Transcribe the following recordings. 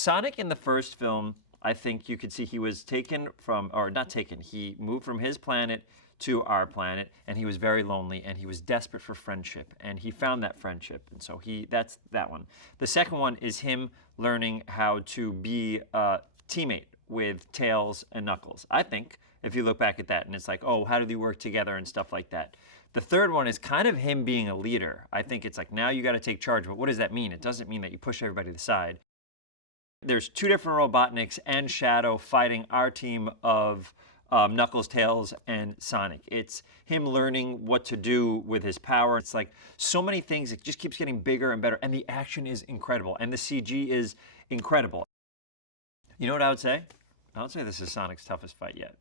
Sonic in the first film, I think you could see he was taken from, or not taken, he moved from his planet to our planet, and he was very lonely, and he was desperate for friendship, and he found that friendship, and so that's that one. The second one is him learning how to be a teammate with Tails and Knuckles. I think, if you look back at that, and it's like, oh, how do they work together and stuff like that. The third one is kind of him being a leader. I think it's like, now you got to take charge, but what does that mean? It doesn't mean that you push everybody to the side. There's two different Robotniks and Shadow fighting our team of Knuckles, Tails, and Sonic. It's him learning what to do with his power. It's like so many things. It just keeps getting bigger and better, and the action is incredible, and the CG is incredible. You know what I would say? I would say this is Sonic's toughest fight yet.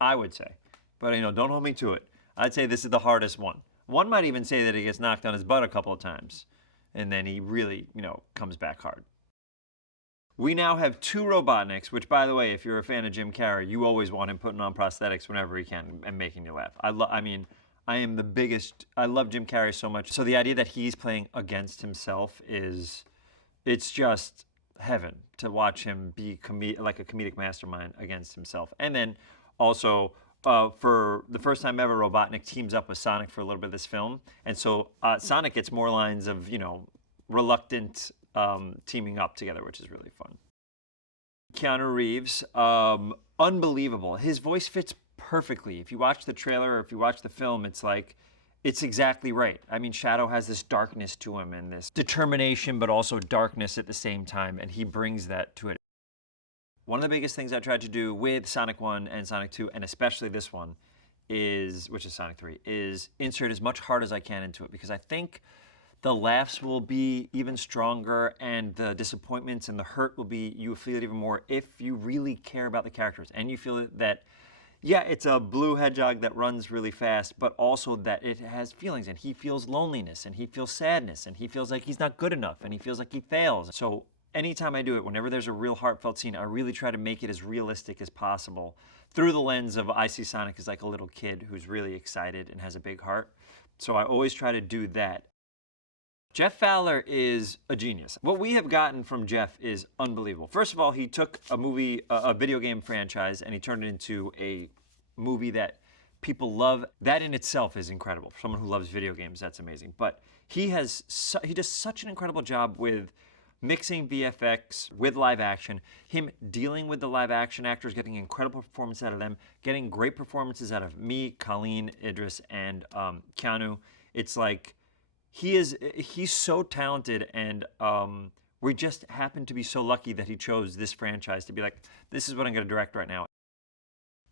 I would say. But, don't hold me to it. I'd say this is the hardest one. One might even say that he gets knocked on his butt a couple of times, and then he really, comes back hard. We now have two Robotniks, which, by the way, if you're a fan of Jim Carrey, you always want him putting on prosthetics whenever he can and making you laugh. I am the biggest, I love Jim Carrey so much. So the idea that he's playing against himself it's just heaven to watch him be like a comedic mastermind against himself. And then also, for the first time ever, Robotnik teams up with Sonic for a little bit of this film. And so Sonic gets more lines of, reluctant teaming up together, which is really fun. Keanu Reeves, unbelievable. His voice fits perfectly. If you watch the trailer or if you watch the film, it's like, it's exactly right. I mean, Shadow has this darkness to him and this determination, but also darkness at the same time, and he brings that to it. One of the biggest things I tried to do with Sonic 1 and Sonic 2, and especially this one, which is Sonic 3, is insert as much heart as I can into it, because I think the laughs will be even stronger, and the disappointments and the hurt you'll feel it even more if you really care about the characters, and you feel that, yeah, it's a blue hedgehog that runs really fast, but also that it has feelings, and he feels loneliness, and he feels sadness, and he feels like he's not good enough, and he feels like he fails. So anytime I do it, whenever there's a real heartfelt scene, I really try to make it as realistic as possible through the lens of I see Sonic as like a little kid who's really excited and has a big heart. So I always try to do that. Jeff Fowler is a genius. What we have gotten from Jeff is unbelievable. First of all, he took a video game franchise, and he turned it into a movie that people love. That in itself is incredible. For someone who loves video games, that's amazing. But he does such an incredible job with mixing VFX with live action, him dealing with the live action actors, getting incredible performance out of them, getting great performances out of me, Colleen, Idris, and Keanu. It's like, he's so talented, and we just happen to be so lucky that he chose this franchise to be like, this is what I'm going to direct right now.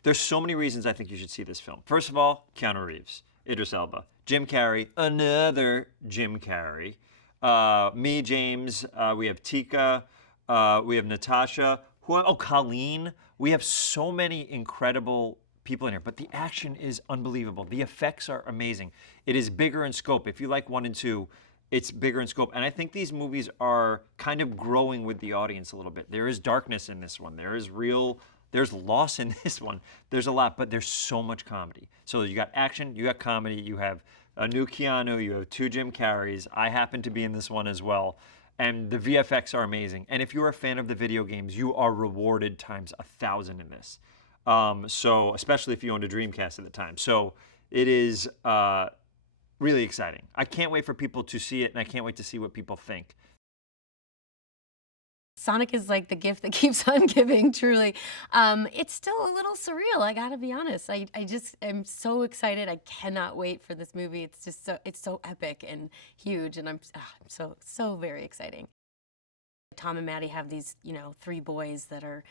There's so many reasons I think you should see this film. First of all, Keanu Reeves, Idris Elba, Jim Carrey, another Jim Carrey, me, James, we have Tika, we have Natasha, Colleen. We have so many incredible people in here, but the action is unbelievable. The effects are amazing. It is bigger in scope. If you like 1 and 2, it's bigger in scope. And I think these movies are kind of growing with the audience a little bit. There is darkness in this one. There's loss in this one. There's a lot, but there's so much comedy. So you got action, you got comedy, you have a new Keanu, you have 2 Jim Carreys. I happen to be in this one as well. And the VFX are amazing. And if you're a fan of the video games, you are rewarded times 1,000 in this. So especially if you owned a Dreamcast at the time. So it is really exciting. I can't wait for people to see it, and I can't wait to see what people think. Sonic is like the gift that keeps on giving, truly. It's still a little surreal, I gotta be honest. I just am so excited. I cannot wait for this movie. It's just so epic and huge, and I'm so very exciting. Tom and Maddie have these, 3 boys that are,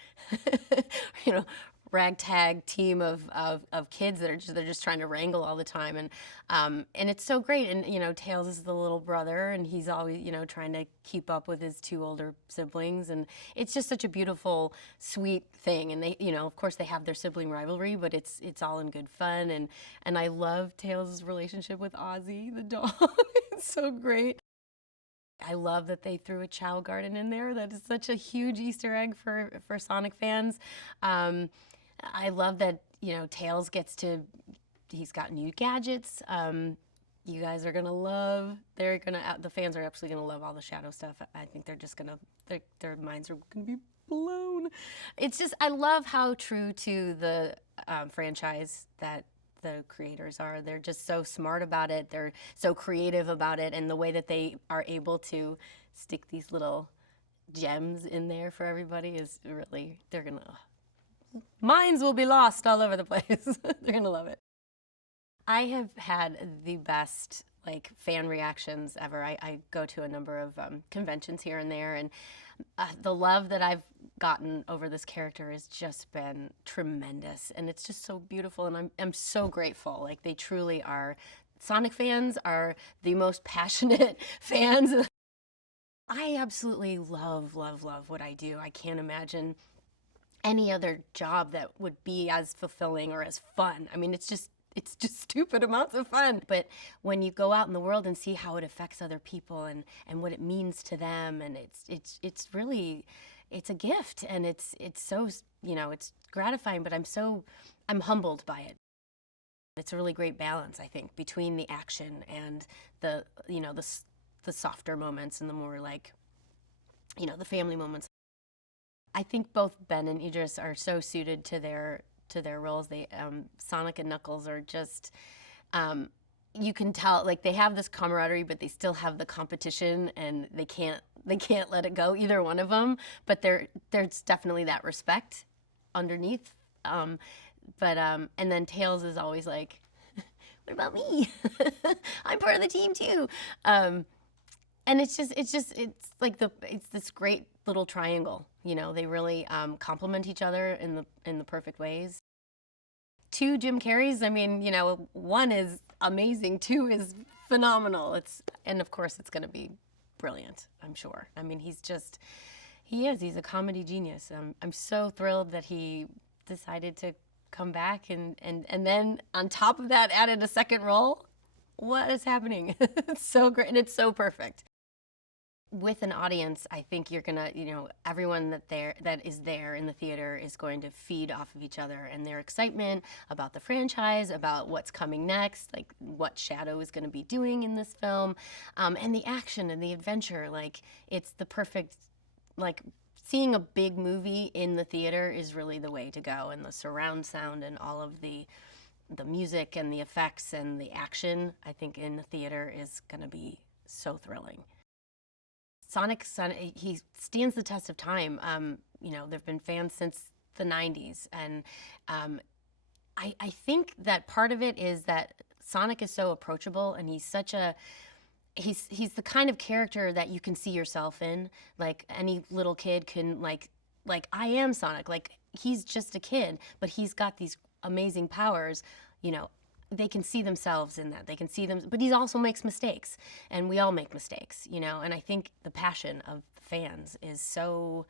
ragtag team of kids that they're just trying to wrangle all the time, and it's so great. And Tails is the little brother, and he's always trying to keep up with his 2 older siblings, and it's just such a beautiful, sweet thing. And they, of course, they have their sibling rivalry, but it's all in good fun. And I love Tails' relationship with Ozzy the dog. It's so great. I love that they threw a Chow Garden in there. That is such a huge Easter egg for Sonic fans. I love that, Tails he's got new gadgets. you guys are gonna love. The fans are absolutely gonna love all the shadow stuff. I think they're just gonna, their minds are gonna be blown. It's just, I love how true to the franchise that the creators are. They're just so smart about it. They're so creative about it, and the way that they are able to stick these little gems in there for everybody is really, they're gonna, minds will be lost all over the place. They're gonna love it. I have had the best like fan reactions ever. I go to a number of conventions here and there, and the love that I've gotten over this character has just been tremendous, and it's just so beautiful, and I'm so grateful. Like, they truly are. Sonic fans are the most passionate fans. I absolutely love, love, love what I do. I can't imagine any other job that would be as fulfilling or as fun. I mean, it's just stupid amounts of fun. But when you go out in the world and see how it affects other people and what it means to them, and it's really, it's a gift, and it's so, you know, it's gratifying, but I'm humbled by it. It's a really great balance, I think, between the action and the, you know, the softer moments and the more like, you know, the family moments. I think both Ben and Idris are so suited to their roles. They Sonic and Knuckles are just, you can tell, like, they have this camaraderie, but they still have the competition, and they can't let it go, either one of them. But there's definitely that respect underneath. And then Tails is always like, what about me? I'm part of the team too. And it's like it's this great little triangle. You know, they really complement each other in the perfect ways. 2 Jim Carreys, I mean, you know, 1 is amazing, 2 is phenomenal. And of course it's going to be brilliant, I'm sure. I mean, he's a comedy genius. I'm so thrilled that he decided to come back and then on top of that added a second role. What is happening? It's so great, and it's so perfect. With an audience, I think you're gonna, you know, everyone that is there in the theater is going to feed off of each other and their excitement about the franchise, about what's coming next, like what Shadow is going to be doing in this film, and the action and the adventure. Like, it's the perfect, like, seeing a big movie in the theater is really the way to go, and the surround sound and all of the music and the effects and the action, I think, in the theater is going to be so thrilling. Sonic, he stands the test of time. You know, there've been fans since the 90s, and I think that part of it is that Sonic is so approachable, and he's the kind of character that you can see yourself in. Like, any little kid can, like I am Sonic. Like, he's just a kid, but he's got these amazing powers. You know, they can see themselves in that. They can see them, but he also makes mistakes, and we all make mistakes, you know. And I think the passion of fans is so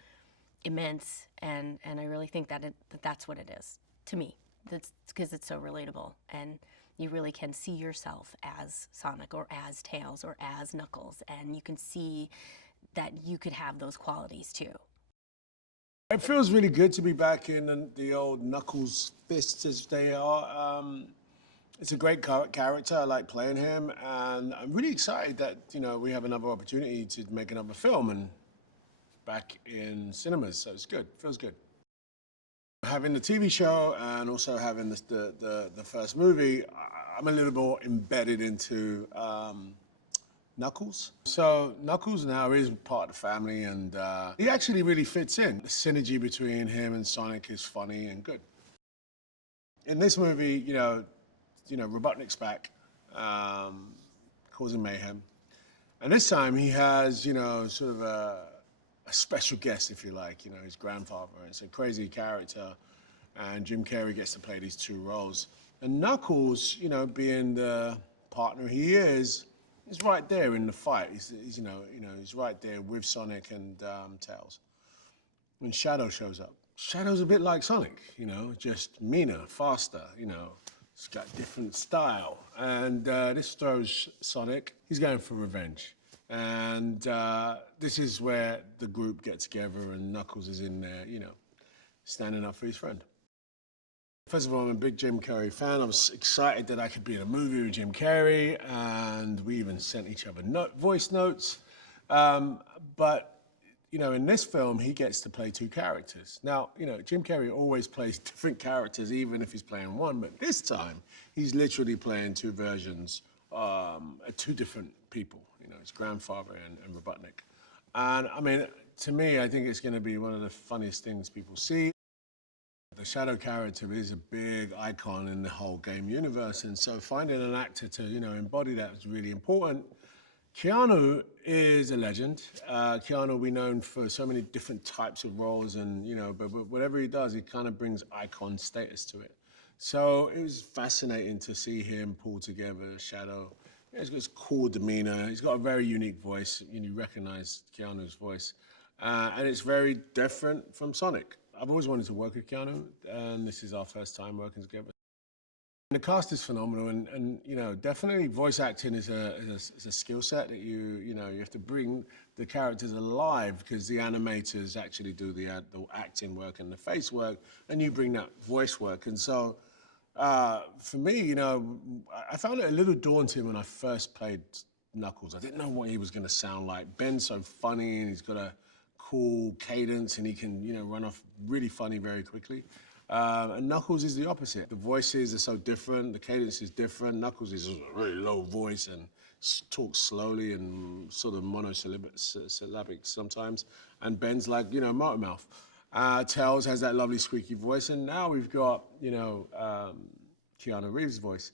immense, and I really think that that's what it is to me. That's because it's so relatable, and you really can see yourself as Sonic or as Tails or as Knuckles, and you can see that you could have those qualities too. It feels really good to be back in the old Knuckles fists as they are. It's a great character. I like playing him, and I'm really excited that, you know, we have another opportunity to make another film and back in cinemas. So it's good. Feels good. Having the TV show and also having the first movie, I'm a little more embedded into Knuckles. So Knuckles now is part of the family, and he actually really fits in. The synergy between him and Sonic is funny and good. In this movie, you know, Robotnik's back, causing mayhem. And this time he has, you know, sort of a special guest, if you like, you know, his grandfather. It's a crazy character, and Jim Carrey gets to play these 2 roles. And Knuckles, you know, being the partner he is right there in the fight. He's you know, he's right there with Sonic and Tails. When Shadow shows up, Shadow's a bit like Sonic, you know, just meaner, faster, you know. It's got different style, and this throws Sonic. He's going for revenge, and this is where the group get together, and Knuckles is in there, you know, standing up for his friend. First of all, I'm a big Jim Carrey fan. I was excited that I could be in a movie with Jim Carrey, and we even sent each other voice notes. But you know, in this film, he gets to play two characters. Now, you know, Jim Carrey always plays different characters, even if he's playing one, but this time, he's literally playing two versions, two different people, you know, his grandfather and Robotnik. And I mean, to me, I think it's gonna be one of the funniest things people see. The Shadow character is a big icon in the whole game universe, and so finding an actor to, you know, embody that was really important. Keanu is a legend. Keanu will be known for so many different types of roles, and you know, but whatever he does, he kind of brings icon status to it. So it was fascinating to see him pull together Shadow. He's got this cool demeanor. He's got a very unique voice. You recognize Keanu's voice, and it's very different from Sonic. I've always wanted to work with Keanu, and this is our first time working together. The cast is phenomenal, and you know, definitely voice acting is a skill set that you know, you have to bring the characters alive, because the animators actually do the acting work and the face work, and you bring that voice work. And so, for me, you know, I found it a little daunting when I first played Knuckles. I didn't know what he was going to sound like. Ben's so funny, and he's got a cool cadence, and he can, you know, run off really funny very quickly. And Knuckles is the opposite. The voices are so different, the cadence is different. Knuckles is a really low voice and talks slowly and sort of monosyllabic sometimes. And Ben's like, you know, motor mouth. Tails has that lovely squeaky voice, and now we've got, you know, Keanu Reeves' voice.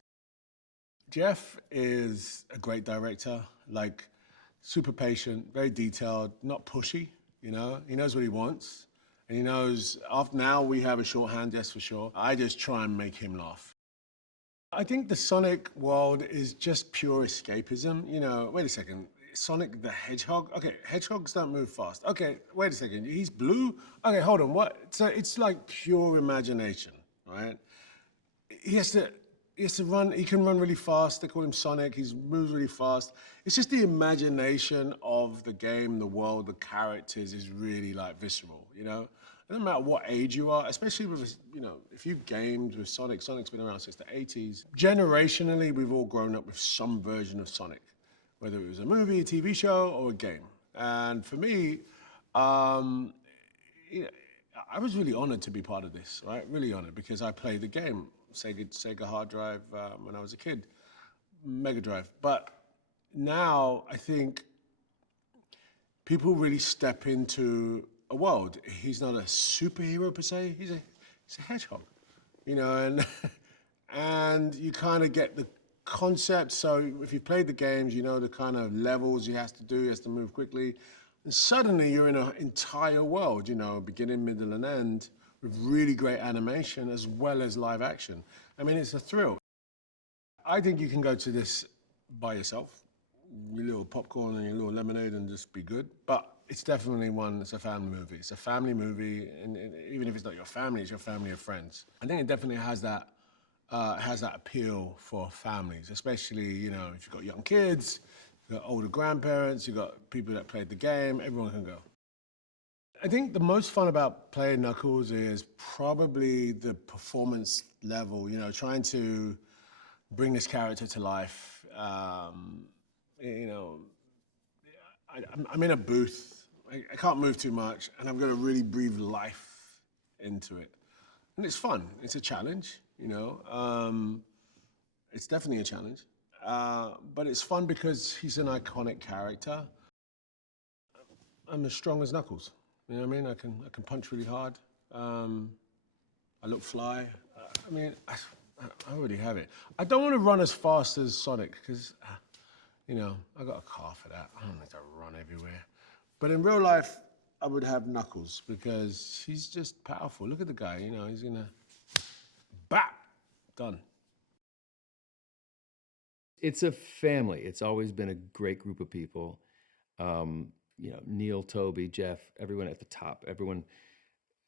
Jeff is a great director, like super patient, very detailed, not pushy, you know? He knows what he wants. And he knows, now we have a shorthand, yes, for sure. I just try and make him laugh. I think the Sonic world is just pure escapism. You know, wait a second, Sonic the Hedgehog? Okay, hedgehogs don't move fast. Okay, wait a second, he's blue? Okay, hold on, what? So it's like pure imagination, right? He has to run, he can run really fast. They call him Sonic, he moves really fast. It's just the imagination of the game, the world, the characters is really like visceral, you know? It doesn't matter what age you are, especially with, you know, if you've gamed with Sonic, Sonic's been around since the 80s. Generationally, we've all grown up with some version of Sonic, whether it was a movie, a TV show, or a game. And for me, you know, I was really honored to be part of this, right? Really honored, because I played the game, Sega hard drive when I was a kid, Mega Drive. But now I think people really step into a world. He's not a superhero per se, he's a hedgehog, you know, and and you kind of get the concept. So if you played the games, you know the kind of levels he has to do, he has to move quickly. And suddenly you're in an entire world, you know, beginning, middle, and end, with really great animation as well as live action. I mean, it's a thrill. I think you can go to this by yourself, your little popcorn and your little lemonade, and just be good. But it's definitely one that's a family movie. It's a family movie, and even if it's not your family, it's your family of friends. I think it definitely has that appeal for families, especially, you know, if you've got young kids, you've got older grandparents, you've got people that played the game, everyone can go. I think the most fun about playing Knuckles is probably the performance level, you know, trying to bring this character to life. You know, I'm in a booth. I can't move too much, and I'm going to really breathe life into it. And it's fun. It's a challenge, you know. It's definitely a challenge. But it's fun because he's an iconic character. I'm as strong as Knuckles. You know what I mean? I can punch really hard. I look fly. I mean, I already have it. I don't want to run as fast as Sonic because, you know, I got a car for that. I don't need to run everywhere. But in real life, I would have Knuckles because he's just powerful. Look at the guy, you know, he's gonna, bap, done. It's a family. It's always been a great group of people. You know, Neil, Toby, Jeff, everyone at the top, everyone.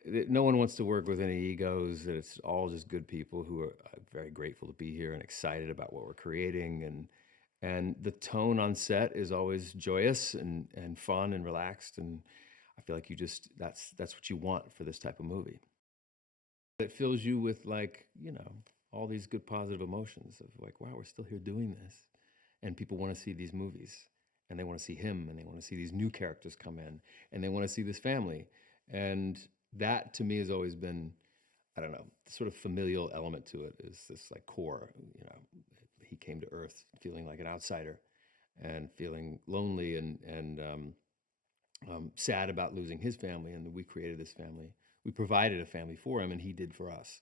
No one wants to work with any egos. It's all just good people who are very grateful to be here and excited about what we're creating. And the tone on set is always joyous and fun and relaxed. And I feel like that's what you want for this type of movie. It fills you with like, you know, all these good positive emotions of like, wow, we're still here doing this. And people want to see these movies and they want to see him and they want to see these new characters come in and they want to see this family. And that to me has always been, I don't know, the sort of familial element to it is this like core, you know, he came to Earth feeling like an outsider and feeling lonely and sad about losing his family. And we created this family. We provided a family for him and he did for us.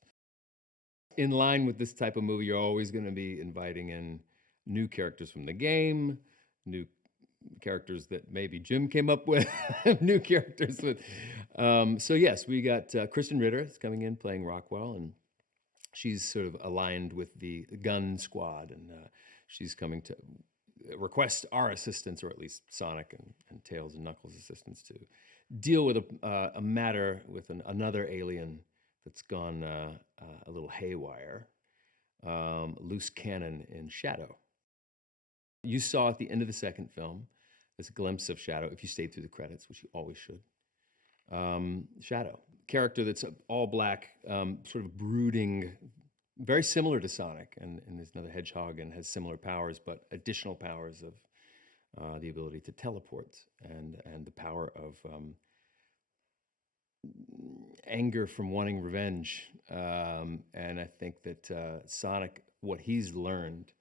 In line with this type of movie, you're always going to be inviting in new characters from the game, new characters that maybe Jim came up with, new characters with. So yes, we got Krysten Ritter is coming in playing Rockwell, and she's sort of aligned with the gun squad, and she's coming to request our assistance, or at least Sonic and Tails and Knuckles' assistance, to deal with a matter with another alien that's gone a little haywire, loose cannon in Shadow. You saw at the end of the second film this glimpse of Shadow, if you stayed through the credits, which you always should. Shadow, character that's all black, sort of brooding, very similar to Sonic, and there's another hedgehog and has similar powers, but additional powers of the ability to teleport and the power of anger from wanting revenge. And I think that Sonic, what he's learned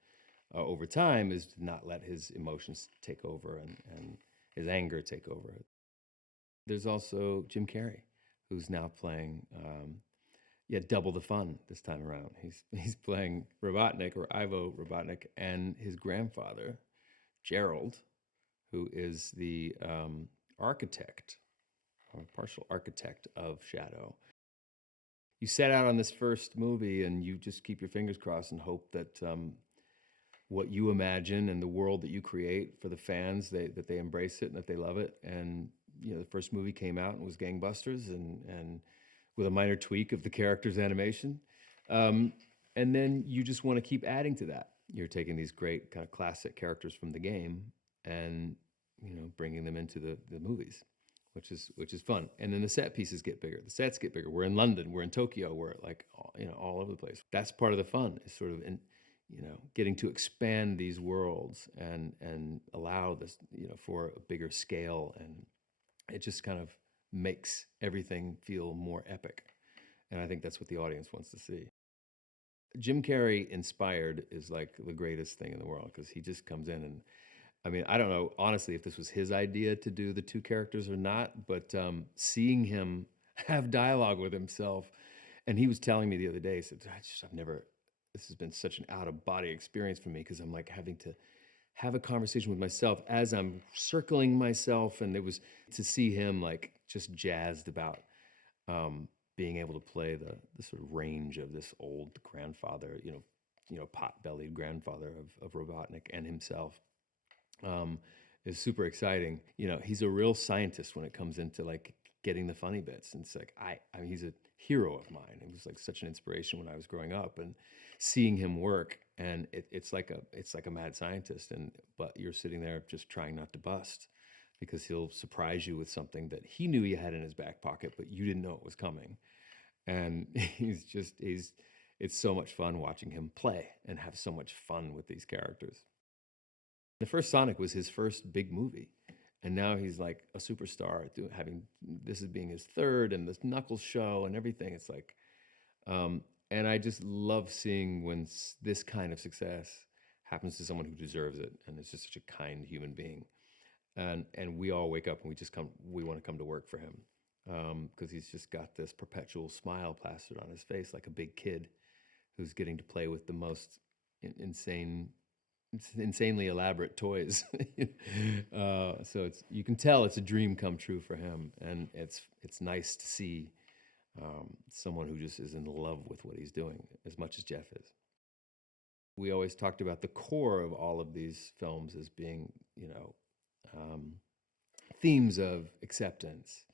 over time is to not let his emotions take over and his anger take over. There's also Jim Carrey, who's now playing double the fun this time around. He's playing Robotnik, or Ivo Robotnik, and his grandfather, Gerald, who is the architect, or partial architect of Shadow. You set out on this first movie and you just keep your fingers crossed and hope that what you imagine and the world that you create for the fans, that they embrace it and that they love it. And you know, the first movie came out and was gangbusters, and with a minor tweak of the character's animation. And then you just want to keep adding to that. You're taking these great kind of classic characters from the game and, you know, bringing them into the movies, which is fun. And then the set pieces get bigger. The sets get bigger. We're in London. We're in Tokyo. We're like, you know, all over the place. That's part of the fun, is sort of you know, getting to expand these worlds and allow this, you know, for a bigger scale, and it just kind of makes everything feel more epic. And I think that's what the audience wants to see. Jim Carrey inspired is like the greatest thing in the world, because he just comes in and, I mean, I don't know, honestly, if this was his idea to do the two characters or not, but seeing him have dialogue with himself, and he was telling me the other day, he said, this has been such an out-of-body experience for me, because I'm like having to have a conversation with myself as I'm circling myself, and it was to see him like just jazzed about being able to play the sort of range of this old grandfather, you know, pot-bellied grandfather of Robotnik and himself, is super exciting. You know, he's a real scientist when it comes into like getting the funny bits, and it's like I mean, he's a hero of mine. It was like such an inspiration when I was growing up, and seeing him work, and it's like a mad scientist, but you're sitting there just trying not to bust, because he'll surprise you with something that he knew he had in his back pocket, but you didn't know it was coming. And it's so much fun watching him play and have so much fun with these characters. The first Sonic was his first big movie, and now he's like a superstar, this is being his third, and this Knuckles show and everything. It's like, and I just love seeing when this kind of success happens to someone who deserves it, and is just such a kind human being. And we all wake up and we want to come to work for him, because he's just got this perpetual smile plastered on his face, like a big kid who's getting to play with the most insanely elaborate toys. So you can tell it's a dream come true for him, and it's nice to see someone who just is in love with what he's doing as much as Jeff is. We always talked about the core of all of these films as being, you know, themes of acceptance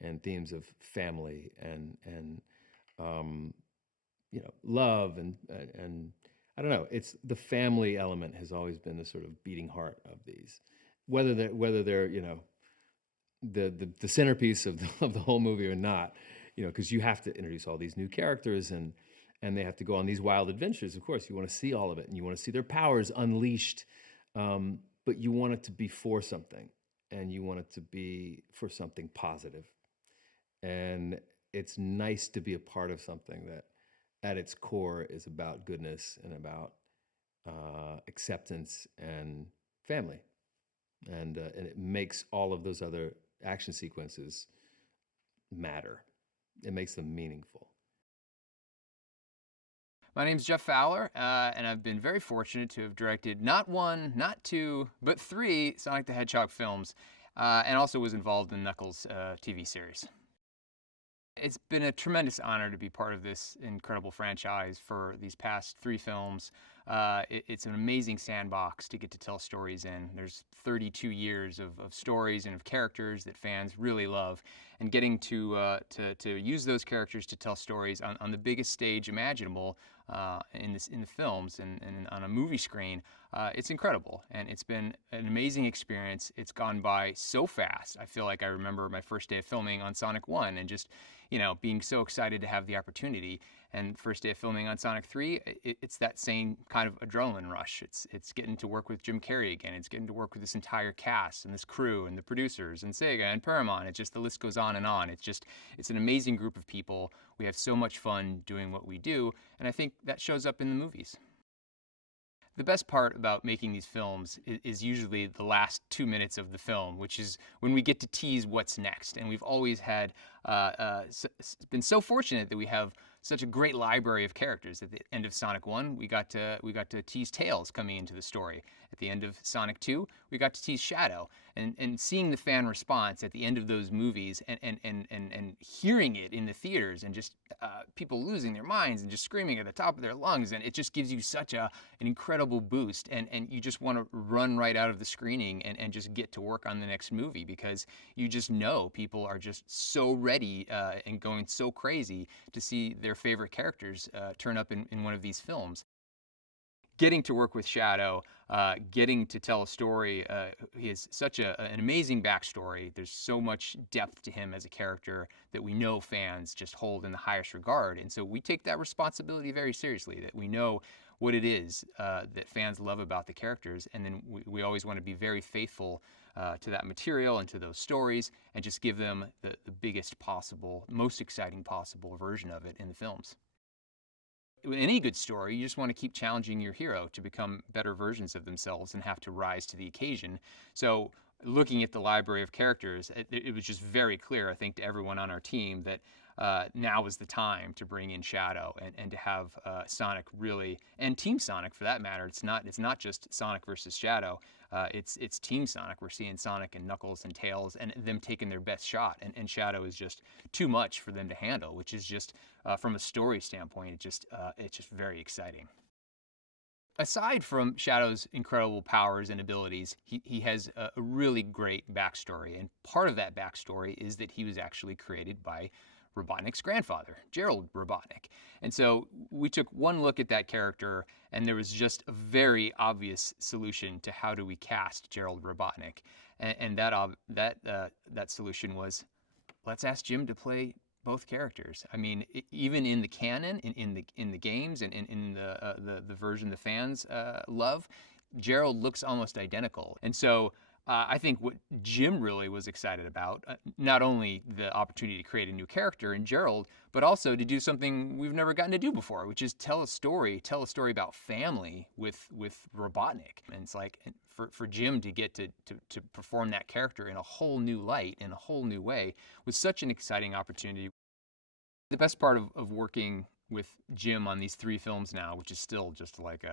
and themes of family and you know, love and I don't know. It's the family element has always been the sort of beating heart of these, whether they're you know, the centerpiece of the whole movie or not. because you have to introduce all these new characters and they have to go on these wild adventures. Of course, you want to see all of it and you want to see their powers unleashed, but you want it to be for something, and you want it to be for something positive. And it's nice to be a part of something that at its core is about goodness and about acceptance and family. And it makes all of those other action sequences matter. It makes them meaningful. My name's Jeff Fowler, and I've been very fortunate to have directed not one, not two, but 3 Sonic the Hedgehog films, and also was involved in Knuckles' TV series. It's been a tremendous honor to be part of this incredible franchise for these past 3 films. It's an amazing sandbox to get to tell stories in. There's 32 years of stories and of characters that fans really love, and getting to use those characters to tell stories on the biggest stage imaginable in the films and on a movie screen, it's incredible, and it's been an amazing experience. It's gone by so fast. I feel like I remember my first day of filming on Sonic 1 and just being so excited to have the opportunity. And first day of filming on Sonic 3, it's that same kind of adrenaline rush. It's getting to work with Jim Carrey again. It's getting to work with this entire cast and this crew and the producers and Sega and Paramount. It's just, the list goes on and on. It's an amazing group of people. We have so much fun doing what we do, and I think that shows up in the movies. The best part about making these films is usually the last 2 minutes of the film, which is when we get to tease what's next. And we've always had been so fortunate that we have such a great library of characters. At the end of Sonic 1, we got to tease Tails coming into the story. At the end of Sonic 2, we got to tease Shadow. And seeing the fan response at the end of those movies and hearing it in the theaters, and just people losing their minds and just screaming at the top of their lungs, and it just gives you such an incredible boost, and you just want to run right out of the screening and just get to work on the next movie, because you just know people are just so ready and going so crazy to see their favorite characters turn up in one of these films. Getting to work with Shadow, getting to tell a story, he has such an amazing backstory. There's so much depth to him as a character that we know fans just hold in the highest regard. And so we take that responsibility very seriously, that we know what it is that fans love about the characters. And then we always want to be very faithful to that material and to those stories, and just give them the biggest possible, most exciting possible version of it in the films. In any good story, you just want to keep challenging your hero to become better versions of themselves and have to rise to the occasion. So looking at the library of characters, it was just very clear, I think, to everyone on our team that now is the time to bring in Shadow and to have Sonic really, and Team Sonic for that matter. It's not just Sonic versus Shadow. It's Team Sonic. We're seeing Sonic and Knuckles and Tails and them taking their best shot. And Shadow is just too much for them to handle, which is just, from a story standpoint, it's just very exciting. Aside from Shadow's incredible powers and abilities, he has a really great backstory. And part of that backstory is that he was actually created by Robotnik's grandfather, Gerald Robotnik. And so we took one look at that character, and there was just a very obvious solution to how do we cast Gerald Robotnik. And that solution was, let's ask Jim to play both characters. I mean, even in the canon, in the games, and in the version the fans love, Gerald looks almost identical. And so I think what Jim really was excited about, not only the opportunity to create a new character in Gerald, but also to do something we've never gotten to do before, which is tell a story about family with Robotnik. And it's like, for Jim to get to perform that character in a whole new light, in a whole new way, was such an exciting opportunity. The best part of working with Jim on these 3 films now, which is still just like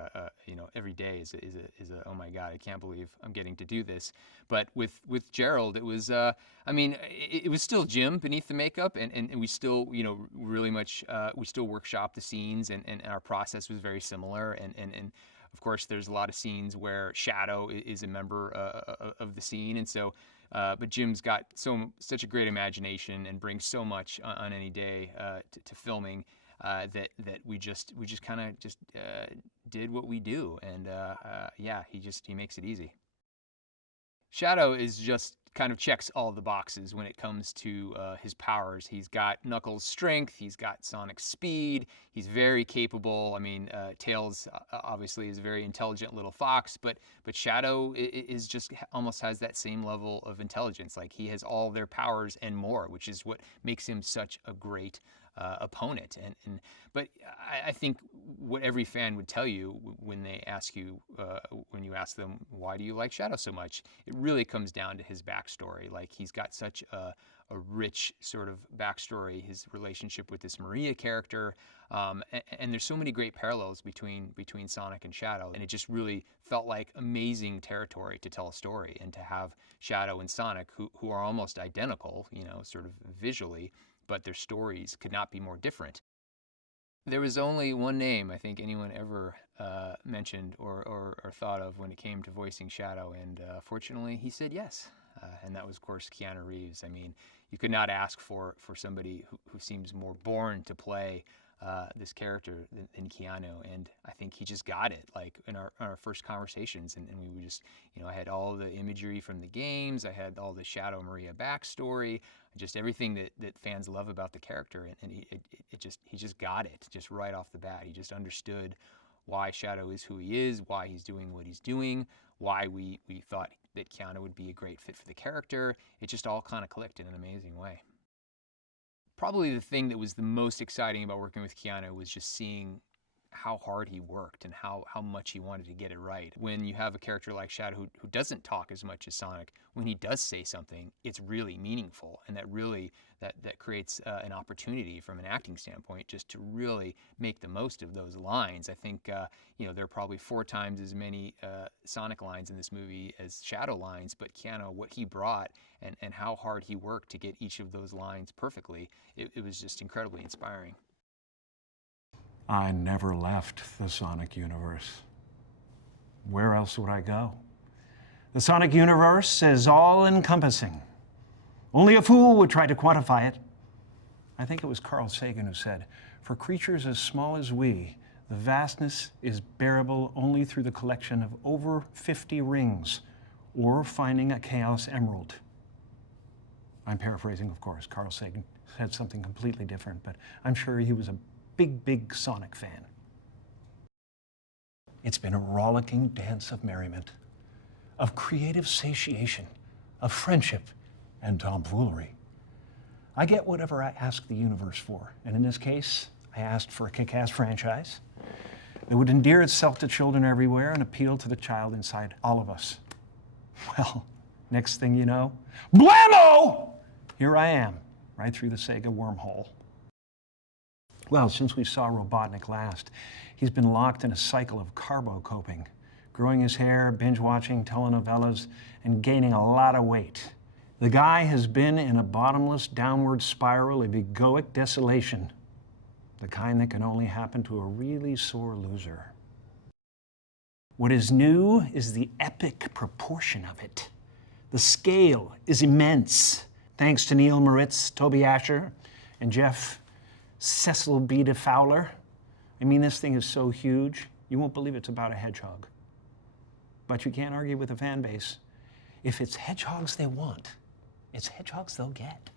every day is a oh my God, I can't believe I'm getting to do this. But with Gerald, it was it was still Jim beneath the makeup, and we still really much we still workshop the scenes, and our process was very similar, and of course there's a lot of scenes where Shadow is a member of the scene, and so. But Jim's got such a great imagination and brings so much on any day to filming. That we just kind of did what we do, and he makes it easy. Shadow is just kind of checks all the boxes when it comes to his powers. He's got Knuckles' strength, he's got Sonic's speed, he's very capable. I mean, Tails obviously is a very intelligent little fox, but Shadow is just almost has that same level of intelligence. Like, he has all their powers and more, which is what makes him such a great opponent. But I think what every fan would tell you when they ask you, when you ask them, why do you like Shadow so much? It really comes down to his backstory. Like, he's got such a rich sort of backstory, his relationship with this Maria character, and there's so many great parallels between Sonic and Shadow, and it just really felt like amazing territory to tell a story, and to have Shadow and Sonic, who are almost identical, you know, sort of visually, but their stories could not be more different. There was only one name I think anyone ever mentioned or thought of when it came to voicing Shadow, and fortunately he said yes. And that was, of course, Keanu Reeves. I mean, you could not ask for somebody who seems more born to play this character than Keanu, and I think he just got it. Like, in our first conversations, and we were just, you know, I had all the imagery from the games, I had all the Shadow Maria backstory, just everything that fans love about the character, and he just got it just right off the bat. He just understood why Shadow is who he is, why he's doing what he's doing, why we thought that Keanu would be a great fit for the character. It just all kind of clicked in an amazing way. Probably the thing that was the most exciting about working with Keanu was just seeing how hard he worked and how much he wanted to get it right. When you have a character like Shadow who doesn't talk as much as Sonic, when he does say something, it's really meaningful, and that really that creates an opportunity from an acting standpoint just to really make the most of those lines. I think you know, there are probably 4 times as many Sonic lines in this movie as Shadow lines, but Keanu, what he brought and how hard he worked to get each of those lines perfectly, it was just incredibly inspiring. I never left the Sonic universe. Where else would I go? The Sonic universe is all-encompassing. Only a fool would try to quantify it. I think it was Carl Sagan who said, "For creatures as small as we, the vastness is bearable only through the collection of over 50 rings, or finding a Chaos Emerald." I'm paraphrasing, of course. Carl Sagan said something completely different, but I'm sure he was a big Sonic fan. It's been a rollicking dance of merriment, of creative satiation, of friendship and tomfoolery. I get whatever I ask the universe for, and in this case, I asked for a kick-ass franchise that would endear itself to children everywhere and appeal to the child inside all of us. Well, next thing you know, blammo! Here I am, right through the Sega wormhole. Well, since we saw Robotnik last, he's been locked in a cycle of carbo-coping, growing his hair, binge-watching telenovelas, and gaining a lot of weight. The guy has been in a bottomless downward spiral of egoic desolation, the kind that can only happen to a really sore loser. What is new is the epic proportion of it. The scale is immense, thanks to Neil Moritz, Toby Ascher, and Jeff Cecil B. de Fowler. I mean, this thing is so huge, you won't believe it's about a hedgehog. But you can't argue with the fan base. If it's hedgehogs they want, it's hedgehogs they'll get.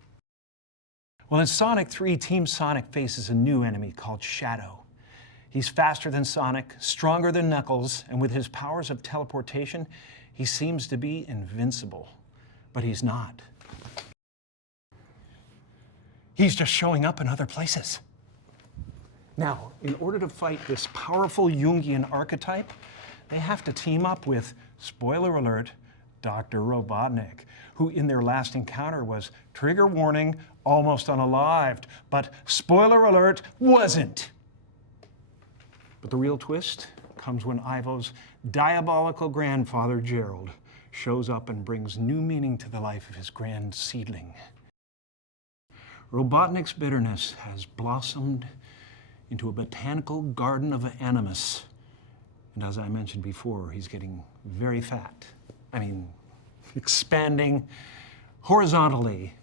Well, in Sonic 3, Team Sonic faces a new enemy called Shadow. He's faster than Sonic, stronger than Knuckles, and with his powers of teleportation, he seems to be invincible. But he's not. He's just showing up in other places. Now, in order to fight this powerful Jungian archetype, they have to team up with, spoiler alert, Dr. Robotnik, who in their last encounter was, trigger warning, almost unalived, but spoiler alert, wasn't. But the real twist comes when Ivo's diabolical grandfather, Gerald, shows up and brings new meaning to the life of his grand seedling. Robotnik's bitterness has blossomed into a botanical garden of animus. And as I mentioned before, he's getting very fat. I mean, expanding horizontally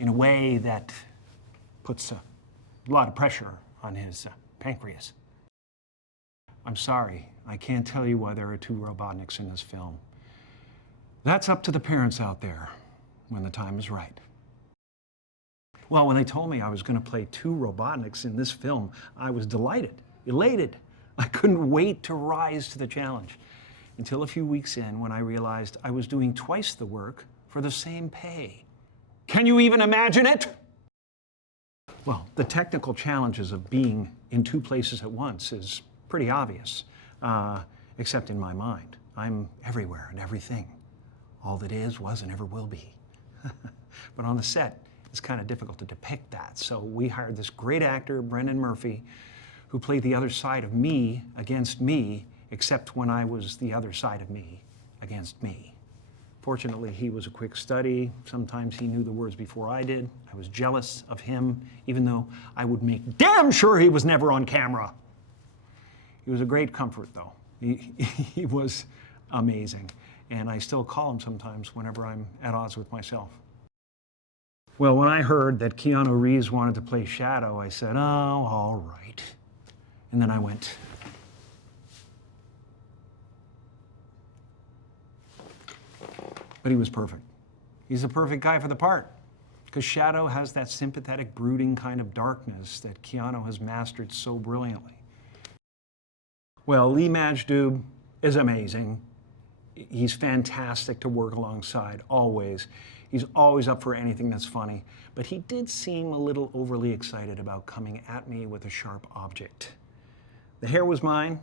in a way that puts a lot of pressure on his pancreas. I'm sorry, I can't tell you why there are 2 Robotniks in this film. That's up to the parents out there. when the time is right. Well, when they told me I was going to play 2 Robotniks in this film, I was delighted, elated. I couldn't wait to rise to the challenge. Until a few weeks in, when I realized I was doing twice the work for the same pay. Can you even imagine it? Well, the technical challenges of being in 2 places at once is pretty obvious, except in my mind. I'm everywhere and everything. All that is, was, and ever will be. But on the set, it's kind of difficult to depict that. So we hired this great actor, Brendan Murphy, who played the other side of me against me, except when I was the other side of me against me. Fortunately, he was a quick study. Sometimes he knew the words before I did. I was jealous of him, even though I would make damn sure he was never on camera. He was a great comfort, though. He was amazing. And I still call him sometimes whenever I'm at odds with myself. Well, when I heard that Keanu Reeves wanted to play Shadow, I said, oh, all right. And then I went, but he was perfect. He's the perfect guy for the part, because Shadow has that sympathetic, brooding kind of darkness that Keanu has mastered so brilliantly. Well, Lee Majdoub is amazing. He's fantastic to work alongside, always. He's always up for anything that's funny, but he did seem a little overly excited about coming at me with a sharp object. The hair was mine.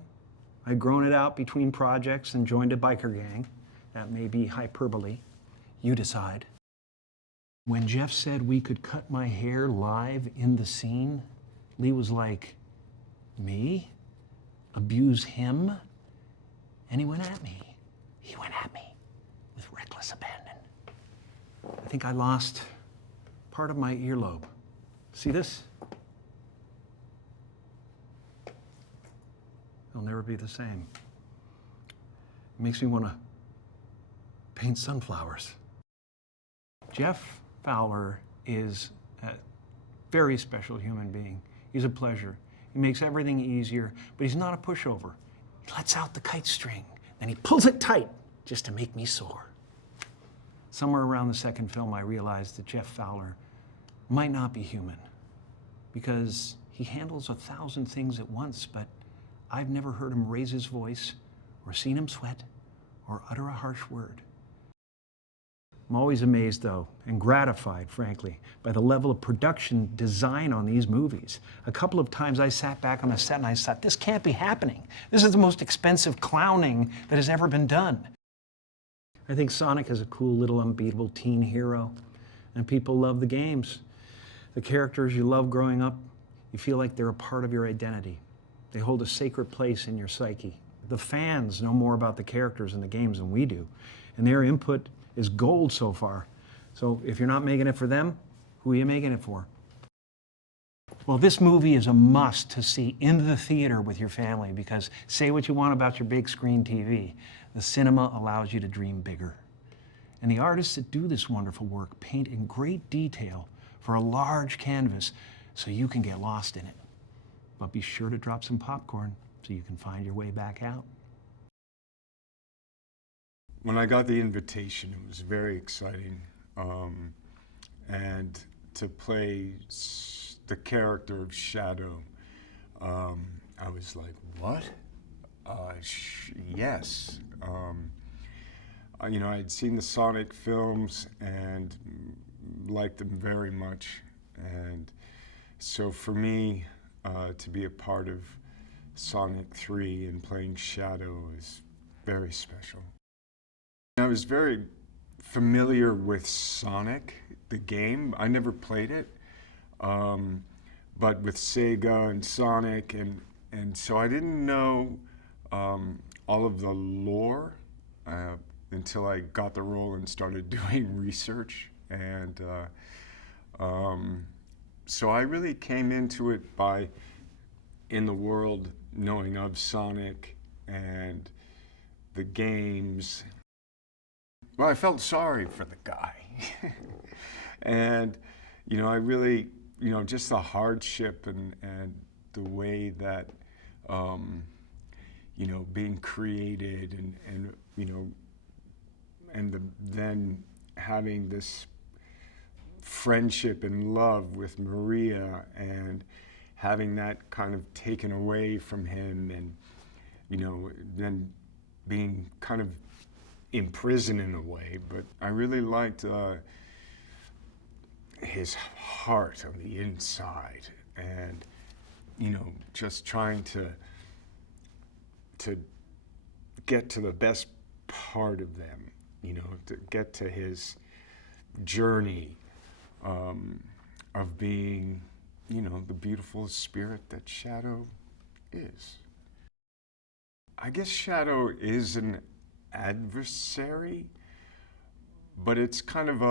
I'd grown it out between projects and joined a biker gang. That may be hyperbole. You decide. When Jeff said we could cut my hair live in the scene, Lee was like, me? Abuse him? And he went at me. He went at me with reckless abandon. I think I lost part of my earlobe. See this? It'll never be the same. It makes me want to paint sunflowers. Jeff Fowler is a very special human being. He's a pleasure. He makes everything easier, but he's not a pushover. He lets out the kite string, then he pulls it tight just to make me soar. Somewhere around the second film, I realized that Jeff Fowler might not be human, because he handles 1,000 things at once, but I've never heard him raise his voice or seen him sweat or utter a harsh word. I'm always amazed, though, and gratified, frankly, by the level of production design on these movies. A couple of times I sat back on the set and I thought, this can't be happening. This is the most expensive clowning that has ever been done. I think Sonic is a cool little unbeatable teen hero, and people love the games. The characters you love growing up, you feel like they're a part of your identity. They hold a sacred place in your psyche. The fans know more about the characters in the games than we do, and their input is gold so far. So if you're not making it for them, who are you making it for? Well, this movie is a must to see in the theater with your family, because say what you want about your big screen TV, the cinema allows you to dream bigger. And the artists that do this wonderful work paint in great detail for a large canvas so you can get lost in it. But be sure to drop some popcorn so you can find your way back out. When I got the invitation, it was very exciting. And to play the character of Shadow, I was like, what? Yes. You know, I'd seen the Sonic films and liked them very much. And so for me, to be a part of Sonic 3 and playing Shadow is very special. I was very familiar with Sonic, the game. I never played it, but with Sega and Sonic, and so I didn't know all of the lore until I got the role and started doing research. And so I really came into it by, in the world, knowing of Sonic and the games. Well, I felt sorry for the guy. And, you know, I really, you know, just the hardship and the way that, you know, being created and you know, and then having this friendship and love with Maria, and having that kind of taken away from him, and then being kind of imprisoned in a way. But I really liked his heart on the inside, and just trying to get to the best part of them, to get to his journey of being, the beautiful spirit that Shadow is. I guess Shadow is an adversary, but it's kind of,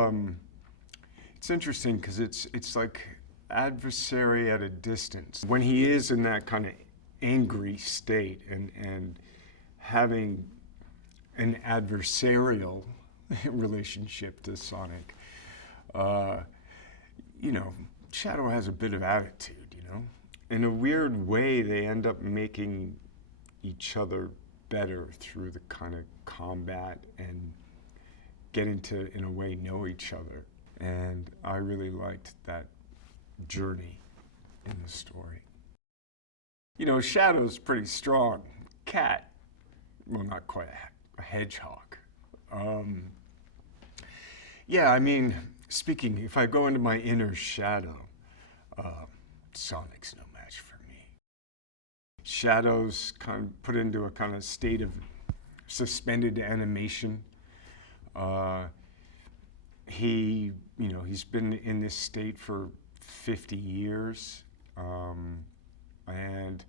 it's interesting because it's like adversary at a distance. When he is in that kind of angry state and having an adversarial relationship to Sonic, Shadow has a bit of attitude, In a weird way, they end up making each other better through the kind of combat and getting to, in a way, know each other. And I really liked that journey in the story. Shadow's pretty strong. Cat, well, not quite a hedgehog. Yeah, I mean, speaking, if I go into my inner Shadow, Sonic's no match for me. Shadow's kind of put into a kind of state of suspended animation. He's been in this state for 50 years, and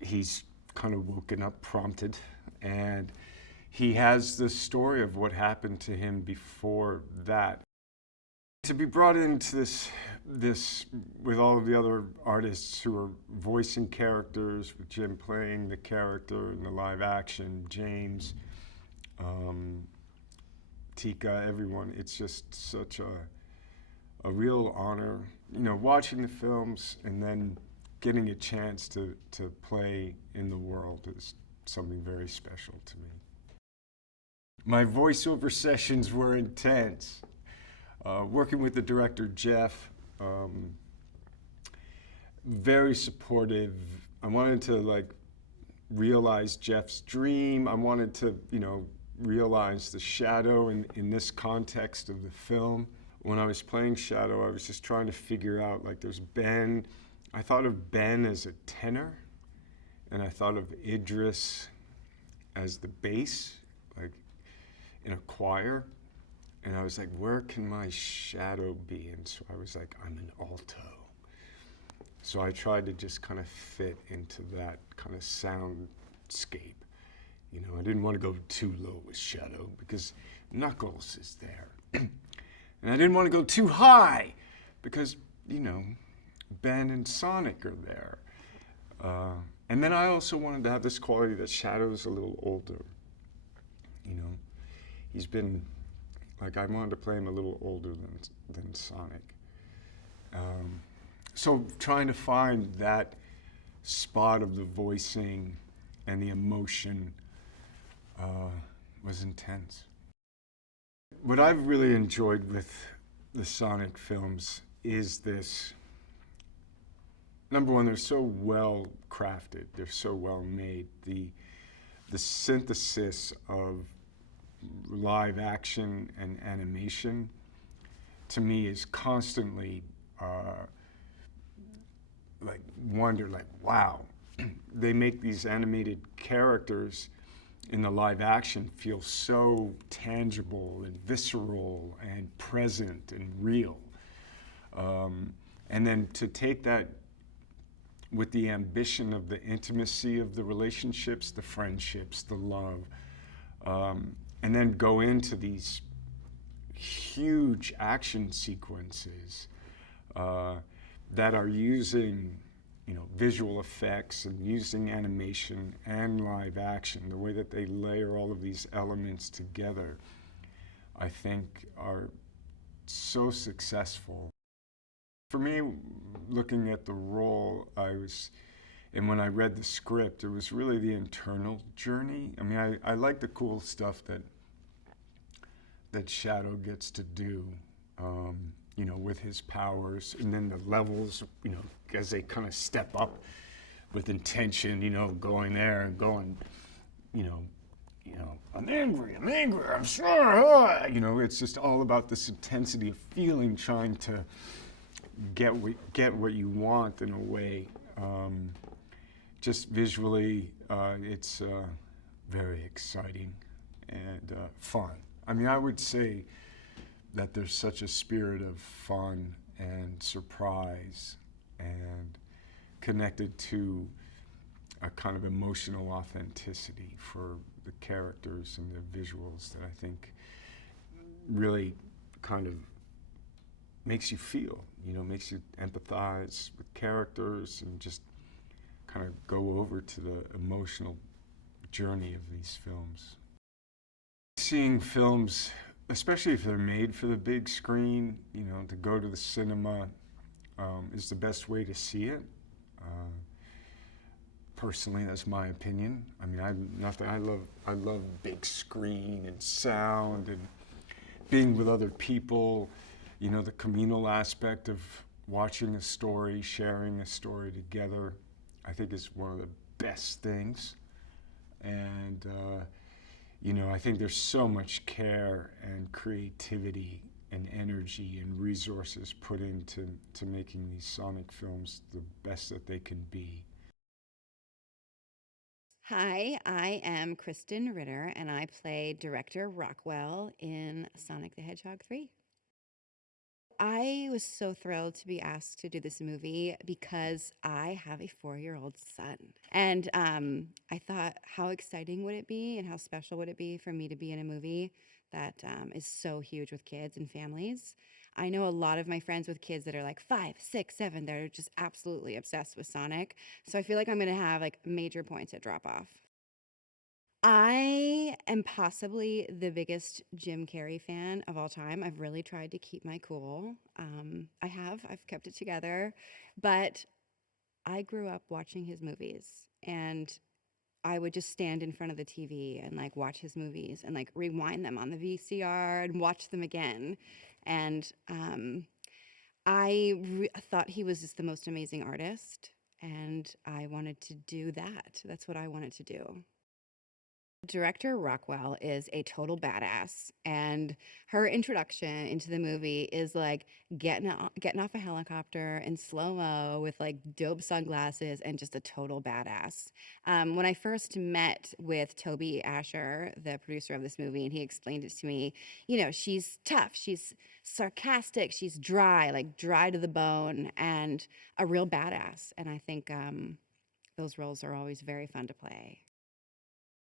he's kind of woken up, prompted, and he has the story of what happened to him before that. To be brought into this with all of the other artists who are voicing characters, with Jim playing the character in the live action, James, Tika, everyone, it's just such a real honor. Watching the films and then getting a chance to play in the world is something very special to me. My voiceover sessions were intense. Working with the director, Jeff, very supportive. I wanted to realize Jeff's dream. I wanted to, realize the Shadow in this context of the film. When I was playing Shadow, I was just trying to figure out, there's Ben. I thought of Ben as a tenor, and I thought of Idris as the bass, in a choir. And I was like, where can my Shadow be? And so I was like, I'm an alto. So I tried to just kind of fit into that kind of soundscape. I didn't want to go too low with Shadow because Knuckles is there. And I didn't want to go too high because, Ben and Sonic are there. And then I also wanted to have this quality that Shadow's a little older. He's been, I wanted to play him a little older than Sonic. So trying to find that spot of the voicing and the emotion was intense. What I've really enjoyed with the Sonic films is this. Number one, they're so well crafted. They're so well made. The synthesis of live action and animation, to me, is constantly wow. They make these animated characters in the live action feel so tangible and visceral and present and real. And then to take that with the ambition of the intimacy of the relationships, the friendships, the love, and then go into these huge action sequences that are using, visual effects and using animation and live action, the way that they layer all of these elements together, I think are so successful. For me, looking at the role, and when I read the script, it was really the internal journey. I mean, I like the cool stuff that Shadow gets to do you know, with his powers, and then the levels, you know, as they kind of step up with intention, you know, going there and going, you know, I'm angry, I'm sorry, you know, it's just all about this intensity of feeling, trying to get what you want in a way. Just visually, it's very exciting and fun. I mean, I would say that there's such a spirit of fun and surprise and connected to a kind of emotional authenticity for the characters and the visuals that I think really kind of makes you feel, you know, makes you empathize with characters and just kind of go over to the emotional journey of these films. Seeing films, especially if they're made for the big screen, you know, to go to the cinema is the best way to see it. Personally, that's my opinion. I mean, I love big screen and sound and being with other people, you know, the communal aspect of watching a story, sharing a story together, I think is one of the best things. And, you know, I think there's so much care and creativity and energy and resources put into making these Sonic films the best that they can be. Hi, I am Krysten Ritter, and I play director Rockwell in Sonic the Hedgehog 3. I was so thrilled to be asked to do this movie because I have a 4-year-old son. And I thought, how exciting would it be and how special would it be for me to be in a movie that is so huge with kids and families? I know a lot of my friends with kids that are like 5, 6, 7, they're just absolutely obsessed with Sonic. So I feel like I'm going to have like major points at drop off. I am possibly the biggest Jim Carrey fan of all time. I've really tried to keep my cool. I've kept it together, but I grew up watching his movies, and I would just stand in front of the TV and like watch his movies and like rewind them on the VCR and watch them again. And I thought he was just the most amazing artist, and I wanted to do that. That's what I wanted to do. Director Rockwell is a total badass, and her introduction into the movie is like getting off a helicopter in slow-mo with like dope sunglasses and just a total badass. When I first met with Toby Ascher, the producer of this movie, and he explained it to me, you know, she's tough, she's sarcastic, she's dry, like dry to the bone, and a real badass. And I think those roles are always very fun to play.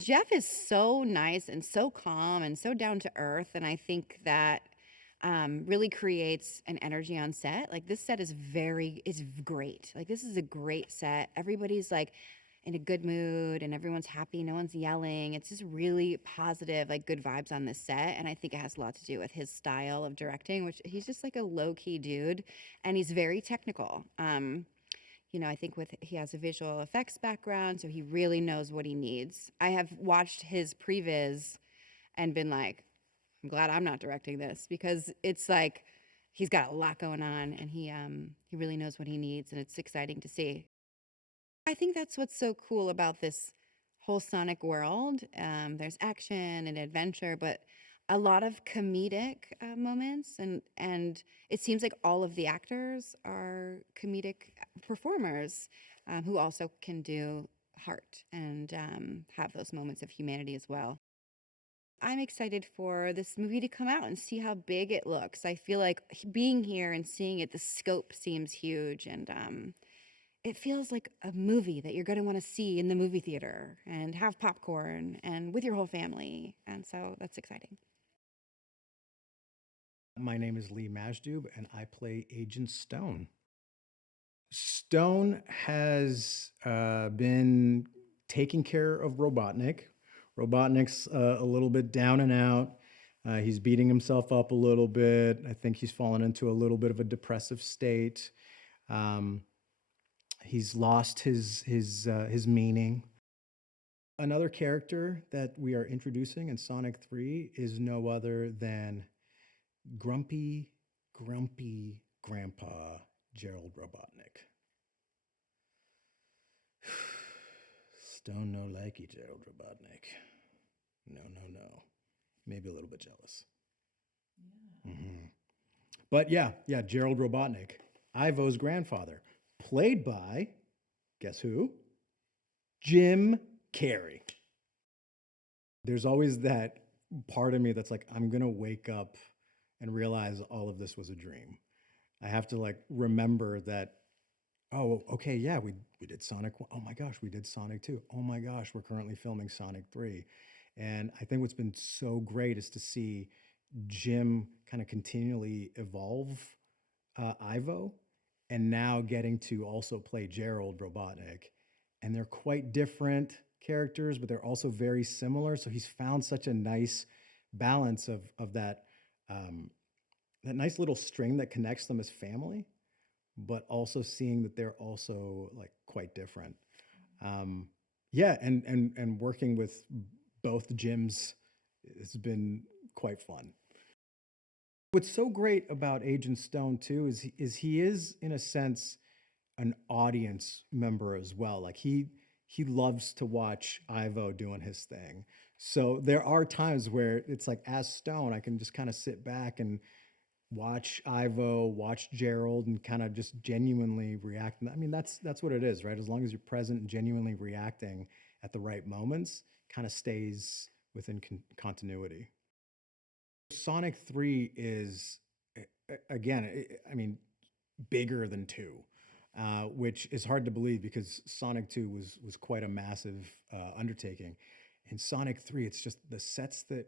Jeff is so nice and so calm and so down to earth, and I think that really creates an energy on set. Like this set is great. Like this is a great set. Everybody's like in a good mood and everyone's happy. No one's yelling. It's just really positive, like good vibes on this set. And I think it has a lot to do with his style of directing, which he's just like a low key dude, and he's very technical. You know, I think he has a visual effects background, so he really knows what he needs. I have watched his previs and been like, I'm glad I'm not directing this, because it's like he's got a lot going on, and he really knows what he needs, and it's exciting to see. I think that's what's so cool about this whole Sonic world. There's action and adventure, but a lot of comedic moments, and it seems like all of the actors are comedic performers who also can do heart and have those moments of humanity as well. I'm excited for this movie to come out and see how big it looks. I feel like being here and seeing it, the scope seems huge, and it feels like a movie that you're going to want to see in the movie theater and have popcorn and with your whole family, and so that's exciting. My name is Lee Majdoub, and I play Agent Stone. Stone has been taking care of Robotnik. Robotnik's a little bit down and out. He's beating himself up a little bit. I think he's fallen into a little bit of a depressive state. He's lost his meaning. Another character that we are introducing in Sonic 3 is no other than Grumpy grumpy grandpa Gerald Robotnik. Stone no likey Gerald Robotnik. No. Maybe a little bit jealous. Yeah. But yeah, Gerald Robotnik, Ivo's grandfather, played by, guess who? Jim Carrey. There's always that part of me that's like, I'm gonna wake up and realize all of this was a dream. I have to like remember that, oh, okay, yeah, we did Sonic 1. Oh my gosh, we did Sonic 2. Oh my gosh, we're currently filming Sonic 3. And I think what's been so great is to see Jim kind of continually evolve Ivo, and now getting to also play Gerald Robotnik. And they're quite different characters, but they're also very similar. So he's found such a nice balance of that, that nice little string that connects them as family, but also seeing that they're also like quite different. Yeah, and working with both Jims has been quite fun. What's so great about Agent Stone too is he is in a sense an audience member as well. Like he loves to watch Ivo doing his thing. So there are times where it's like, as Stone, I can just kind of sit back and watch Ivo, watch Gerald, and kind of just genuinely react. I mean, that's what it is, right? As long as you're present and genuinely reacting at the right moments, kind of stays within continuity. Sonic 3 is, again, I mean, bigger than 2, which is hard to believe because Sonic 2 was quite a massive undertaking. In Sonic 3, it's just the sets that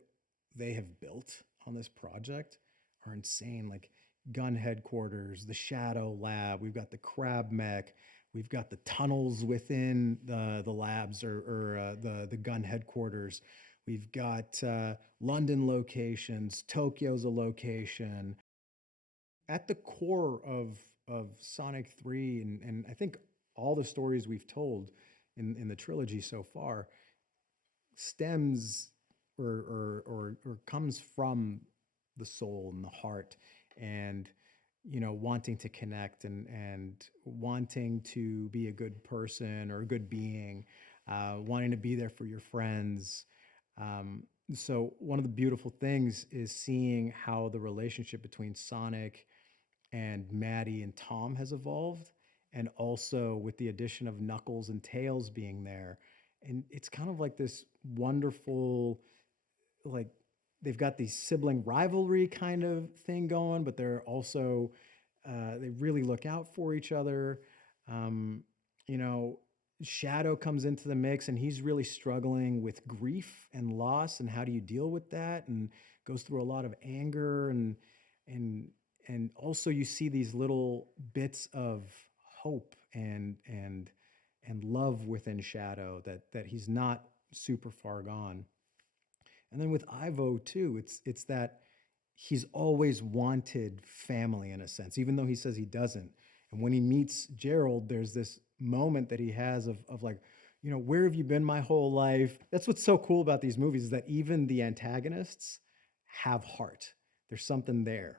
they have built on this project are insane. Like gun headquarters, the Shadow Lab, we've got the Crab Mech, we've got the tunnels within the labs or the gun headquarters. We've got London locations, Tokyo's a location. At the core of Sonic 3, and I think all the stories we've told in the trilogy so far, stems or comes from the soul and the heart, and wanting to connect and wanting to be a good person or a good being, wanting to be there for your friends. So one of the beautiful things is seeing how the relationship between Sonic and Maddie and Tom has evolved, and also with the addition of Knuckles and Tails being there. And it's kind of like this wonderful, like, they've got the sibling rivalry kind of thing going, but they're also, they really look out for each other. Shadow comes into the mix and he's really struggling with grief and loss, and how do you deal with that, and goes through a lot of anger, and also you see these little bits of hope and love within Shadow that he's not super far gone. And then with Ivo too, it's that he's always wanted family in a sense, even though he says he doesn't. And when he meets Gerald, there's this moment that he has of like, where have you been my whole life? That's what's so cool about these movies, is that even the antagonists have heart. There's something there.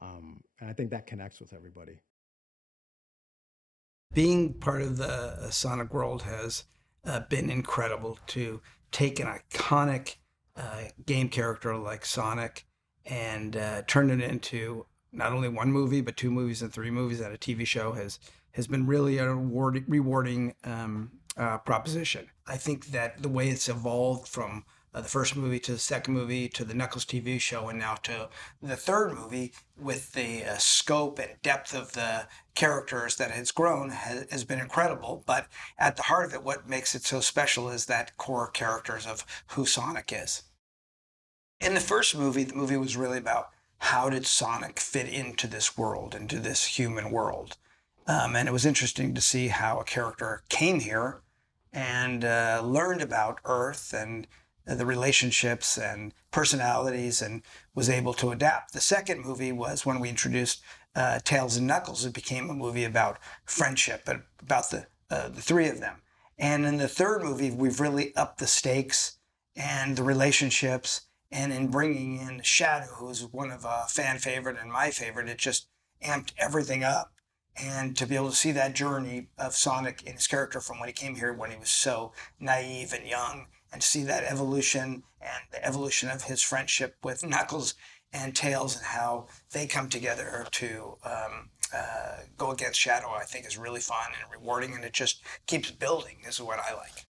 And I think that connects with everybody. Being part of the Sonic world has been incredible, to take an iconic game character like Sonic and turn it into not only one movie, but 2 movies and 3 movies, and a TV show has been really a rewarding proposition. I think that the way it's evolved from the first movie to the second movie to the Knuckles TV show and now to the third movie, with the scope and depth of the characters that has grown, has been incredible. But at the heart of it, what makes it so special is that core characters of who Sonic is. In the first movie, the movie was really about how did Sonic fit into this world, into this human world. And it was interesting to see how a character came here and learned about Earth and the relationships and personalities, and was able to adapt. The second movie was when we introduced Tails and Knuckles. It became a movie about friendship, about the 3 of them. And in the third movie, we've really upped the stakes and the relationships And in bringing in Shadow, who's one of a fan favorite and my favorite, it just amped everything up. And to be able to see that journey of Sonic in his character from when he came here, when he was so naive and young, and to see that evolution and the evolution of his friendship with Knuckles and Tails and how they come together to go against Shadow, I think is really fun and rewarding, and it just keeps building, is what I like.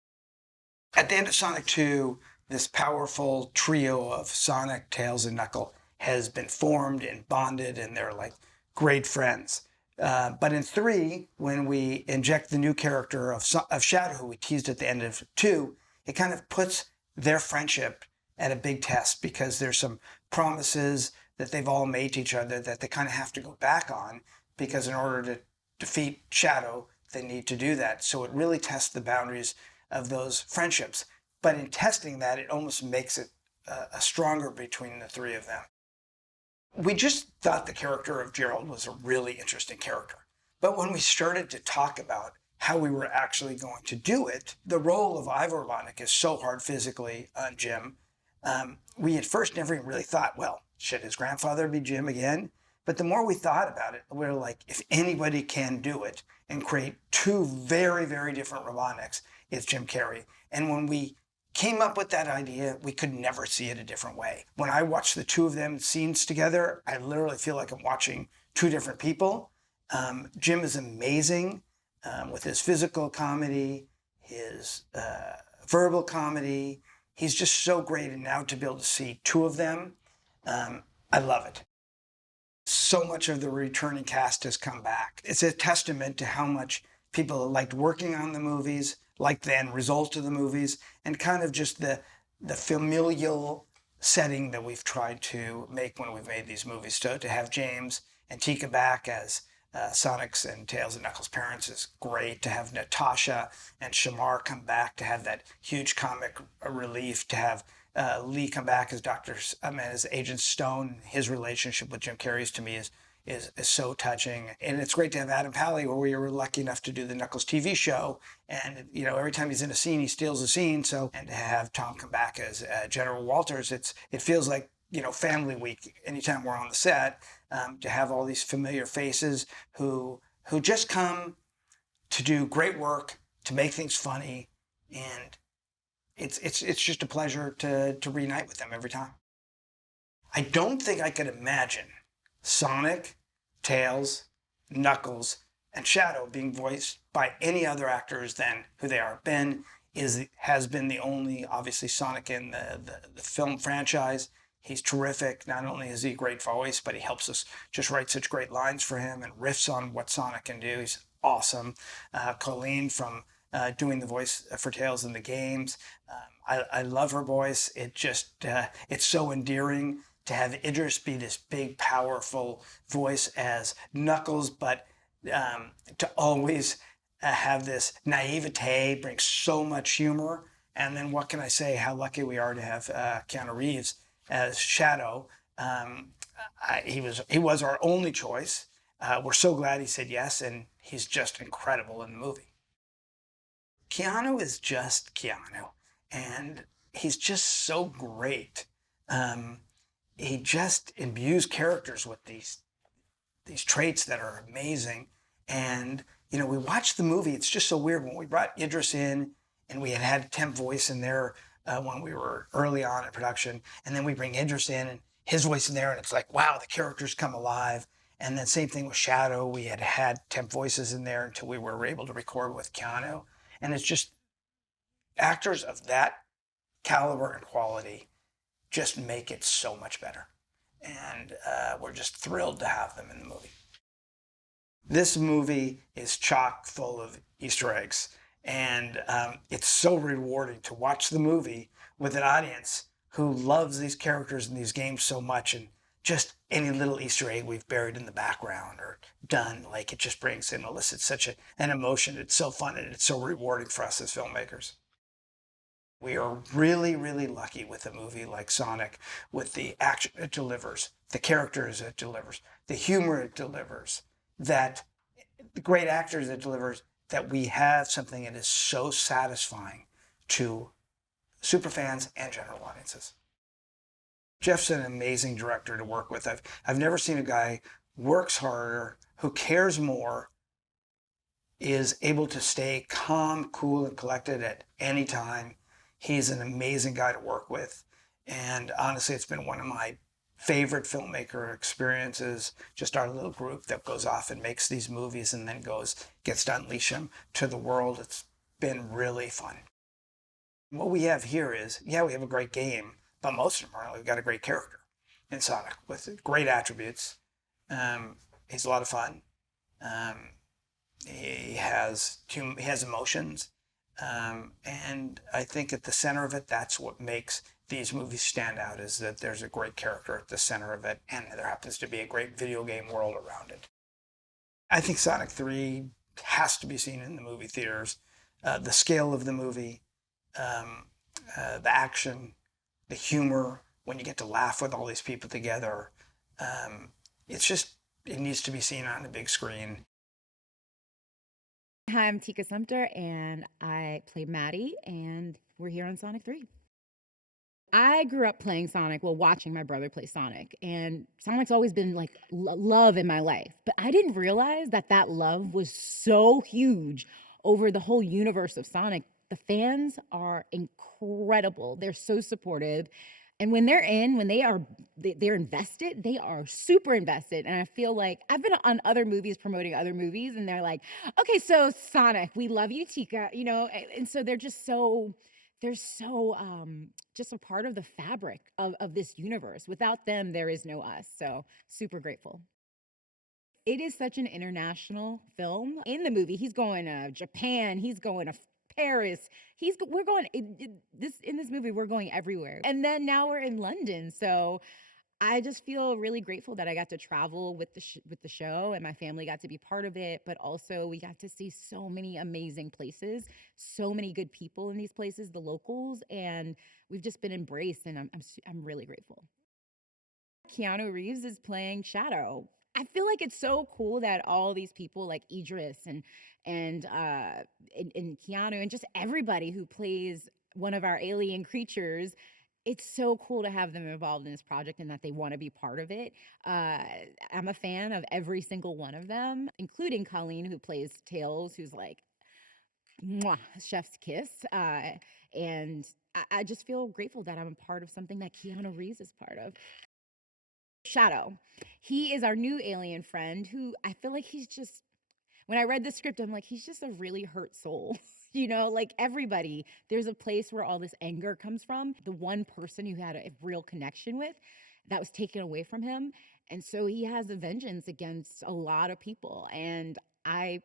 At the end of Sonic 2, this powerful trio of Sonic, Tails, and Knuckle has been formed and bonded, and they're like great friends. But in 3, when we inject the new character of Shadow, who we teased at the end of 2, it kind of puts their friendship at a big test, because there's some promises that they've all made to each other that they kind of have to go back on, because in order to defeat Shadow, they need to do that. So it really tests the boundaries of those friendships. But in testing that, it almost makes it a stronger between the 3 of them. We just thought the character of Gerald was a really interesting character. But when we started to talk about how we were actually going to do it, the role of Ivor Robotnik is so hard physically on Jim. We at first never even really thought, well, should his grandfather be Jim again? But the more we thought about it, we were like, if anybody can do it and create 2 very, very different Robotniks, it's Jim Carrey. And when we came up with that idea, we could never see it a different way. When I watch the 2 of them scenes together, I literally feel like I'm watching 2 different people. Jim is amazing with his physical comedy, his verbal comedy. He's just so great, and now to be able to see 2 of them, I love it. So much of the returning cast has come back. It's a testament to how much people liked working on the movies, liked the end result of the movies, and kind of just the familial setting that we've tried to make when we've made these movies. So to have James and Tika back as Sonic's and Tails and Knuckles' parents is great. To have Natasha and Shamar come back, to have that huge comic relief, to have Lee come back as as Agent Stone. His relationship with Jim Carrey's, to me, is so touching. And it's great to have Adam Pally, where we were lucky enough to do the Knuckles TV show. And, every time he's in a scene, he steals the scene. And to have Tom come back as General Walters, it feels like, family week anytime we're on the set, to have all these familiar faces who just come to do great work, to make things funny. And it's just a pleasure to reunite with them every time. I don't think I could imagine Sonic, Tails, Knuckles, and Shadow being voiced by any other actors than who they are. Ben has been the only, obviously, Sonic in the film franchise. He's terrific. Not only is he a great voice, but he helps us just write such great lines for him and riffs on what Sonic can do. He's awesome. Colleen from doing the voice for Tails in the games. I love her voice. It's so endearing to have Idris be this big, powerful voice as Knuckles, but to always have this naivete, brings so much humor. And then what can I say, how lucky we are to have Keanu Reeves as Shadow. He was our only choice. We're so glad he said yes, and he's just incredible in the movie. Keanu is just Keanu, and he's just so great. He just imbues characters with these traits that are amazing. And, we watched the movie. It's just so weird. When we brought Idris in, and we had temp voice in there when we were early on in production, and then we bring Idris in, and his voice in there, and it's like, wow, the characters come alive. And then same thing with Shadow. We had temp voices in there until we were able to record with Keanu. And it's just actors of that caliber and quality just make it so much better. And we're just thrilled to have them in the movie. This movie is chock full of Easter eggs. And it's so rewarding to watch the movie with an audience who loves these characters and these games so much. And just any little Easter egg we've buried in the background or done, it just brings and elicits such an emotion. It's so fun, and it's so rewarding for us as filmmakers. We are really, really lucky with a movie like Sonic, with the action it delivers, the characters it delivers, the humor it delivers, the great actors it delivers, that we have something that is so satisfying to superfans and general audiences. Jeff's an amazing director to work with. I've never seen a guy works harder, who cares more, is able to stay calm, cool, and collected at any time. He's an amazing guy to work with. And honestly, it's been one of my favorite filmmaker experiences, just our little group that goes off and makes these movies and then gets to unleash them to the world. It's been really fun. What we have here is, yeah, we have a great game, but most importantly, we've got a great character in Sonic with great attributes. He's a lot of fun. He has emotions. And I think at the center of it, that's what makes these movies stand out, is that there's a great character at the center of it, and there happens to be a great video game world around it. I think Sonic 3 has to be seen in the movie theaters. The scale of the movie, the action, the humor, when you get to laugh with all these people together, it needs to be seen on the big screen. Hi, I'm Tika Sumpter, and I play Maddie, and we're here on Sonic 3. I grew up playing Sonic, watching my brother play Sonic, and Sonic's always been like love in my life, but I didn't realize that love was so huge over the whole universe of Sonic. The fans are incredible. They're so supportive. And when they're they're invested, they are super invested. And I feel like I've been on other movies promoting other movies, and they're like, okay, so Sonic, we love you, Tika, and so they're so just a part of the fabric of this universe. Without them, there is no us. So super grateful. It is such an international film. In the movie, he's going to Japan, he's going to Paris. We're going in this movie. We're going everywhere, and then now we're in London. So I just feel really grateful that I got to travel with the show, and my family got to be part of it. But also, we got to see so many amazing places, so many good people in these places, the locals, and we've just been embraced. And I'm really grateful. Keanu Reeves is playing Shadow. I feel like it's so cool that all these people like Idris and Keanu and just everybody who plays one of our alien creatures, it's so cool to have them involved in this project and that they want to be part of it. I'm a fan of every single one of them, including Colleen, who plays Tails, who's like, mwah, chef's kiss. And I just feel grateful that I'm a part of something that Keanu Reeves is part of. Shadow. He is our new alien friend who I feel like when I read the script, I'm like, he's just a really hurt soul. Like everybody, there's a place where all this anger comes from. The one person who had a real connection with, that was taken away from him. And so he has a vengeance against a lot of people. And as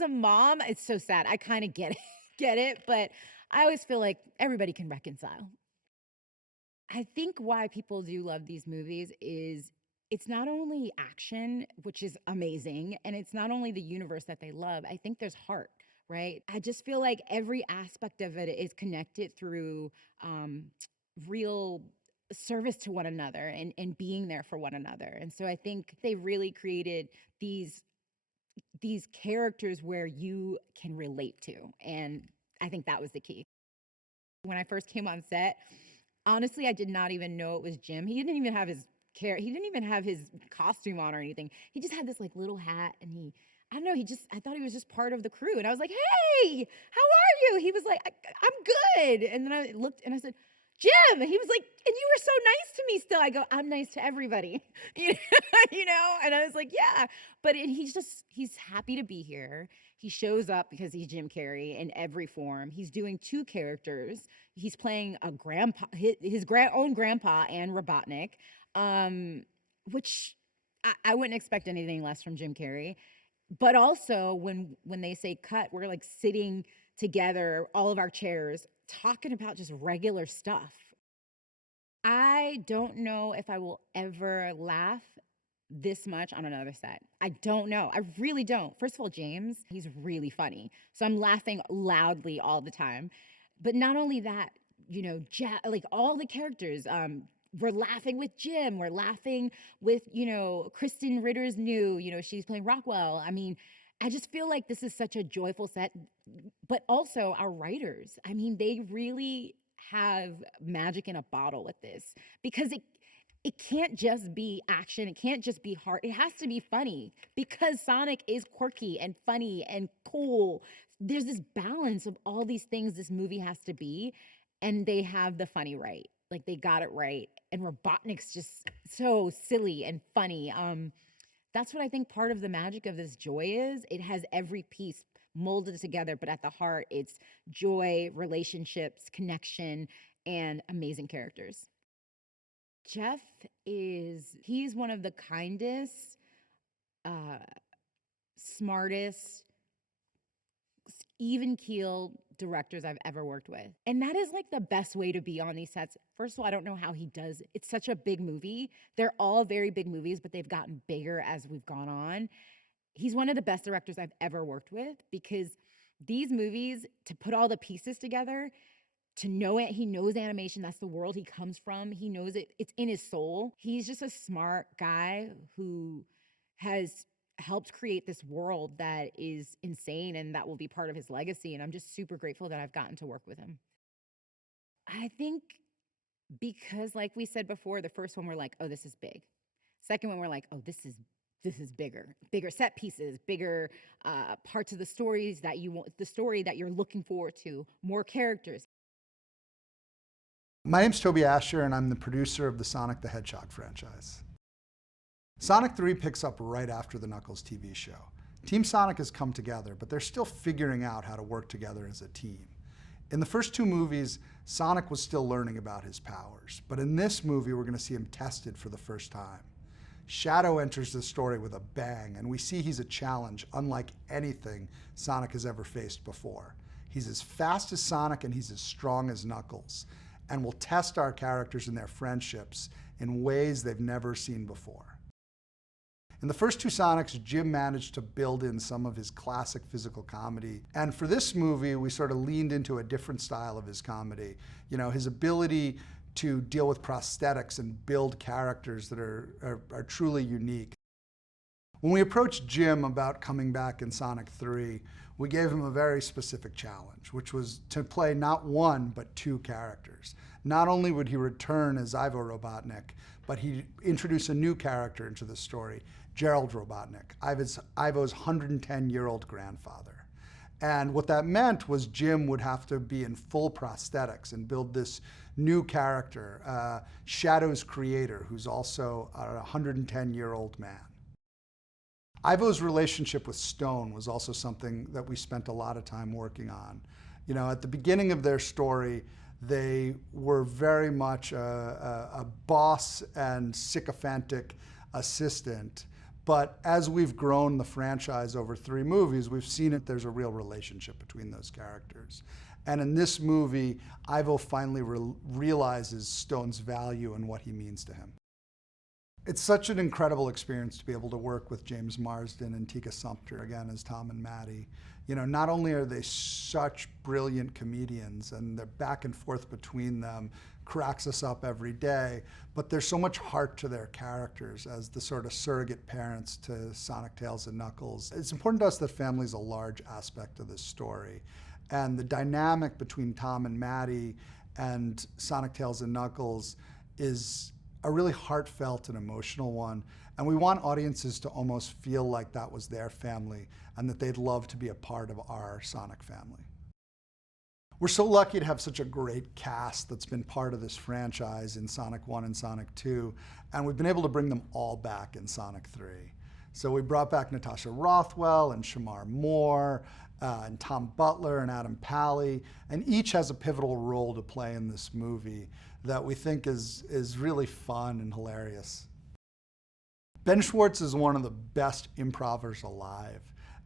a mom, it's so sad. I kind of get it, but I always feel like everybody can reconcile. I think why people do love these movies is it's not only action, which is amazing, and it's not only the universe that they love. I think there's heart, right? I just feel like every aspect of it is connected through real service to one another and being there for one another. And so I think they really created these characters where you can relate to. And I think that was the key. When I first came on set, honestly, I did not even know it was Jim. He didn't even have his costume on or anything. He just had this like little hat, and I thought he was just part of the crew. And I was like, hey, how are you? He was like, I'm good. And then I looked and I said, Jim. He was like, and you were so nice to me still. I go, I'm nice to everybody, And I was like, yeah. But he's happy to be here. He shows up because he's Jim Carrey in every form. He's doing two characters. He's playing a grandpa, his own grandpa, and Robotnik, which I wouldn't expect anything less from Jim Carrey. But also, when they say cut, we're like sitting together, all of our chairs, talking about just regular stuff. I don't know if I will ever laugh this much on another set. I don't know. I really don't. First of all, James, he's really funny. So I'm laughing loudly all the time. But not only that, like all the characters, we're laughing with Jim. We're laughing with, Krysten Ritter's new, she's playing Rockwell. I mean, I just feel like this is such a joyful set, but also our writers. I mean, they really have magic in a bottle with this, because it can't just be action. It can't just be hard. It has to be funny, because Sonic is quirky and funny and cool. There's this balance of all these things this movie has to be, and they have the funny right. Like, they got it right. And Robotnik's just so silly and funny. That's what I think part of the magic of this joy is. It has every piece molded together, but at the heart, it's joy, relationships, connection, and amazing characters. Jeff he's one of the kindest, smartest, even-keeled directors I've ever worked with. And that is like the best way to be on these sets. First of all, I don't know how he does. It's such a big movie. They're all very big movies, but they've gotten bigger as we've gone on. He's one of the best directors I've ever worked with, because these movies, to put all the pieces together, to know it, he knows animation. That's the world he comes from. He knows it. It's in his soul. He's just a smart guy who has helped create this world that is insane, and that will be part of his legacy. And I'm just super grateful that I've gotten to work with him. I think because, like we said before, the first one we're like, oh, this is big. Second one we're like, oh, this is bigger set pieces, bigger parts of the stories that you want, the story that you're looking forward to, more characters. My name's Toby Ascher, and I'm the producer of the Sonic the Hedgehog franchise. Sonic 3 picks up right after the Knuckles TV show. Team Sonic has come together, but they're still figuring out how to work together as a team. In the first two movies, Sonic was still learning about his powers, but in this movie, we're going to see him tested for the first time. Shadow enters the story with a bang, and we see he's a challenge unlike anything Sonic has ever faced before. He's as fast as Sonic, and he's as strong as Knuckles, and will test our characters and their friendships in ways they've never seen before. In the first two Sonics, Jim managed to build in some of his classic physical comedy. And for this movie, we sort of leaned into a different style of his comedy. You know, his ability to deal with prosthetics and build characters that are truly unique. When we approached Jim about coming back in Sonic 3, we gave him a very specific challenge, which was to play not one, but two characters. Not only would he return as Ivo Robotnik, but he'd introduce a new character into the story, Gerald Robotnik, Ivo's 110-year-old grandfather. And what that meant was Jim would have to be in full prosthetics and build this new character, Shadow's creator, who's also a 110-year-old man. Ivo's relationship with Stone was also something that we spent a lot of time working on. You know, at the beginning of their story, they were very much a boss and sycophantic assistant. But as we've grown the franchise over 3 movies, we've seen that there's a real relationship between those characters. And in this movie, Ivo finally realizes Stone's value and what he means to him. It's such an incredible experience to be able to work with James Marsden and Tika Sumpter again as Tom and Maddie. You know, not only are they such brilliant comedians, and their back and forth between them cracks us up every day, but there's so much heart to their characters as the sort of surrogate parents to Sonic, Tails, and Knuckles. It's important to us that family is a large aspect of this story. And the dynamic between Tom and Maddie and Sonic, Tails, and Knuckles is a really heartfelt and emotional one. And we want audiences to almost feel like that was their family and that they'd love to be a part of our Sonic family. We're so lucky to have such a great cast that's been part of this franchise in Sonic 1 and Sonic 2, and we've been able to bring them all back in Sonic 3. So we brought back Natasha Rothwell and Shamar Moore, and Tom Butler and Adam Pally, and each has a pivotal role to play in this movie that we think is really fun and hilarious. Ben Schwartz is one of the best improvers alive,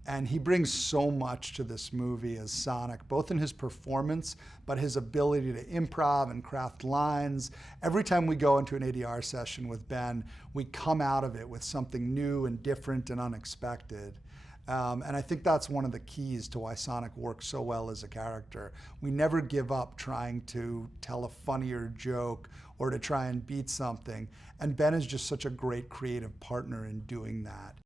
and he brings so much to this movie as Sonic, both in his performance, but his ability to improv and craft lines. Every time we go into an ADR session with Ben, we come out of it with something new and different and unexpected. And I think that's one of the keys to why Sonic works so well as a character. We never give up trying to tell a funnier joke or to try and beat something. And Ben is just such a great creative partner in doing that.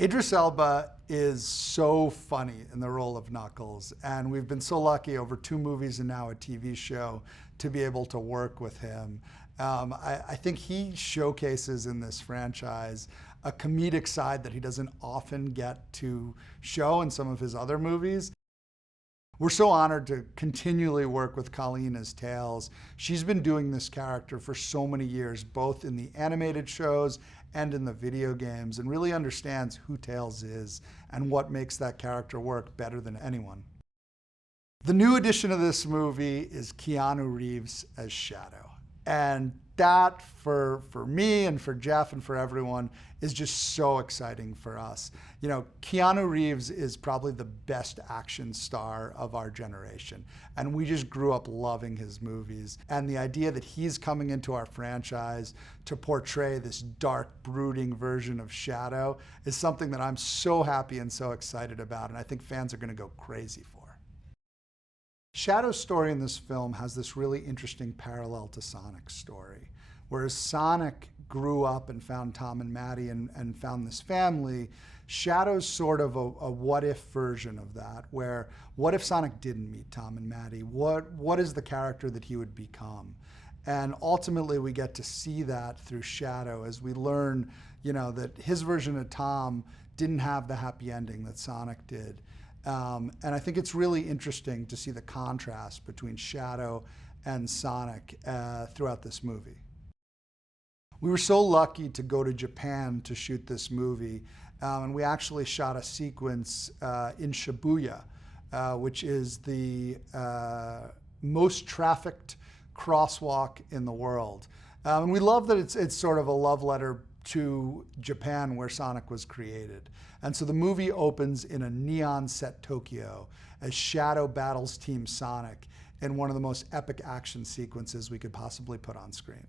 Idris Elba is so funny in the role of Knuckles, and we've been so lucky over 2 movies and now a TV show to be able to work with him. I think he showcases in this franchise a comedic side that he doesn't often get to show in some of his other movies. We're so honored to continually work with Colleen as Tails. She's been doing this character for so many years, both in the animated shows and in the video games, and really understands who Tails is and what makes that character work better than anyone. The new addition of this movie is Keanu Reeves as Shadow. And that, for me and for Jeff and for everyone, is just so exciting for us. You know, Keanu Reeves is probably the best action star of our generation. And we just grew up loving his movies. And the idea that he's coming into our franchise to portray this dark, brooding version of Shadow is something that I'm so happy and so excited about, and I think fans are going to go crazy for. Shadow's story in this film has this really interesting parallel to Sonic's story. Whereas Sonic grew up and found Tom and Maddie and found this family, Shadow's sort of a what-if version of that, where what if Sonic didn't meet Tom and Maddie? What is the character that he would become? And ultimately we get to see that through Shadow as we learn, you know, that his version of Tom didn't have the happy ending that Sonic did. And I think it's really interesting to see the contrast between Shadow and Sonic throughout this movie. We were so lucky to go to Japan to shoot this movie, and we actually shot a sequence in Shibuya, which is the most trafficked crosswalk in the world. And we love that it's sort of a love letter to Japan, where Sonic was created. And so the movie opens in a neon set Tokyo as Shadow battles Team Sonic in one of the most epic action sequences we could possibly put on screen.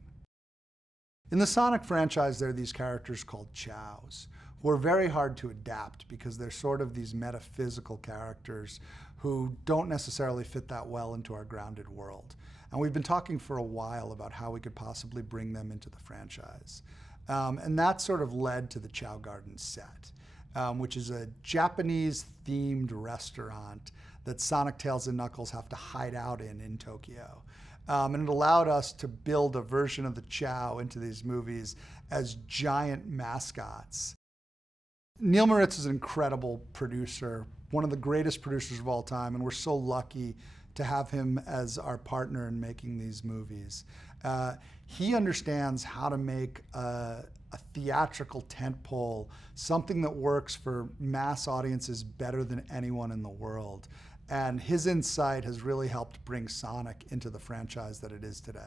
In the Sonic franchise, there are these characters called Chows, who are very hard to adapt because they're sort of these metaphysical characters who don't necessarily fit that well into our grounded world. And we've been talking for a while about how we could possibly bring them into the franchise. And that sort of led to the Chow Garden set, which is a Japanese-themed restaurant that Sonic, Tails, and Knuckles have to hide out in Tokyo. And it allowed us to build a version of the Chow into these movies as giant mascots. Neil Moritz is an incredible producer, one of the greatest producers of all time, and we're so lucky to have him as our partner in making these movies. He understands how to make a theatrical tentpole, something that works for mass audiences better than anyone in the world. And his insight has really helped bring Sonic into the franchise that it is today.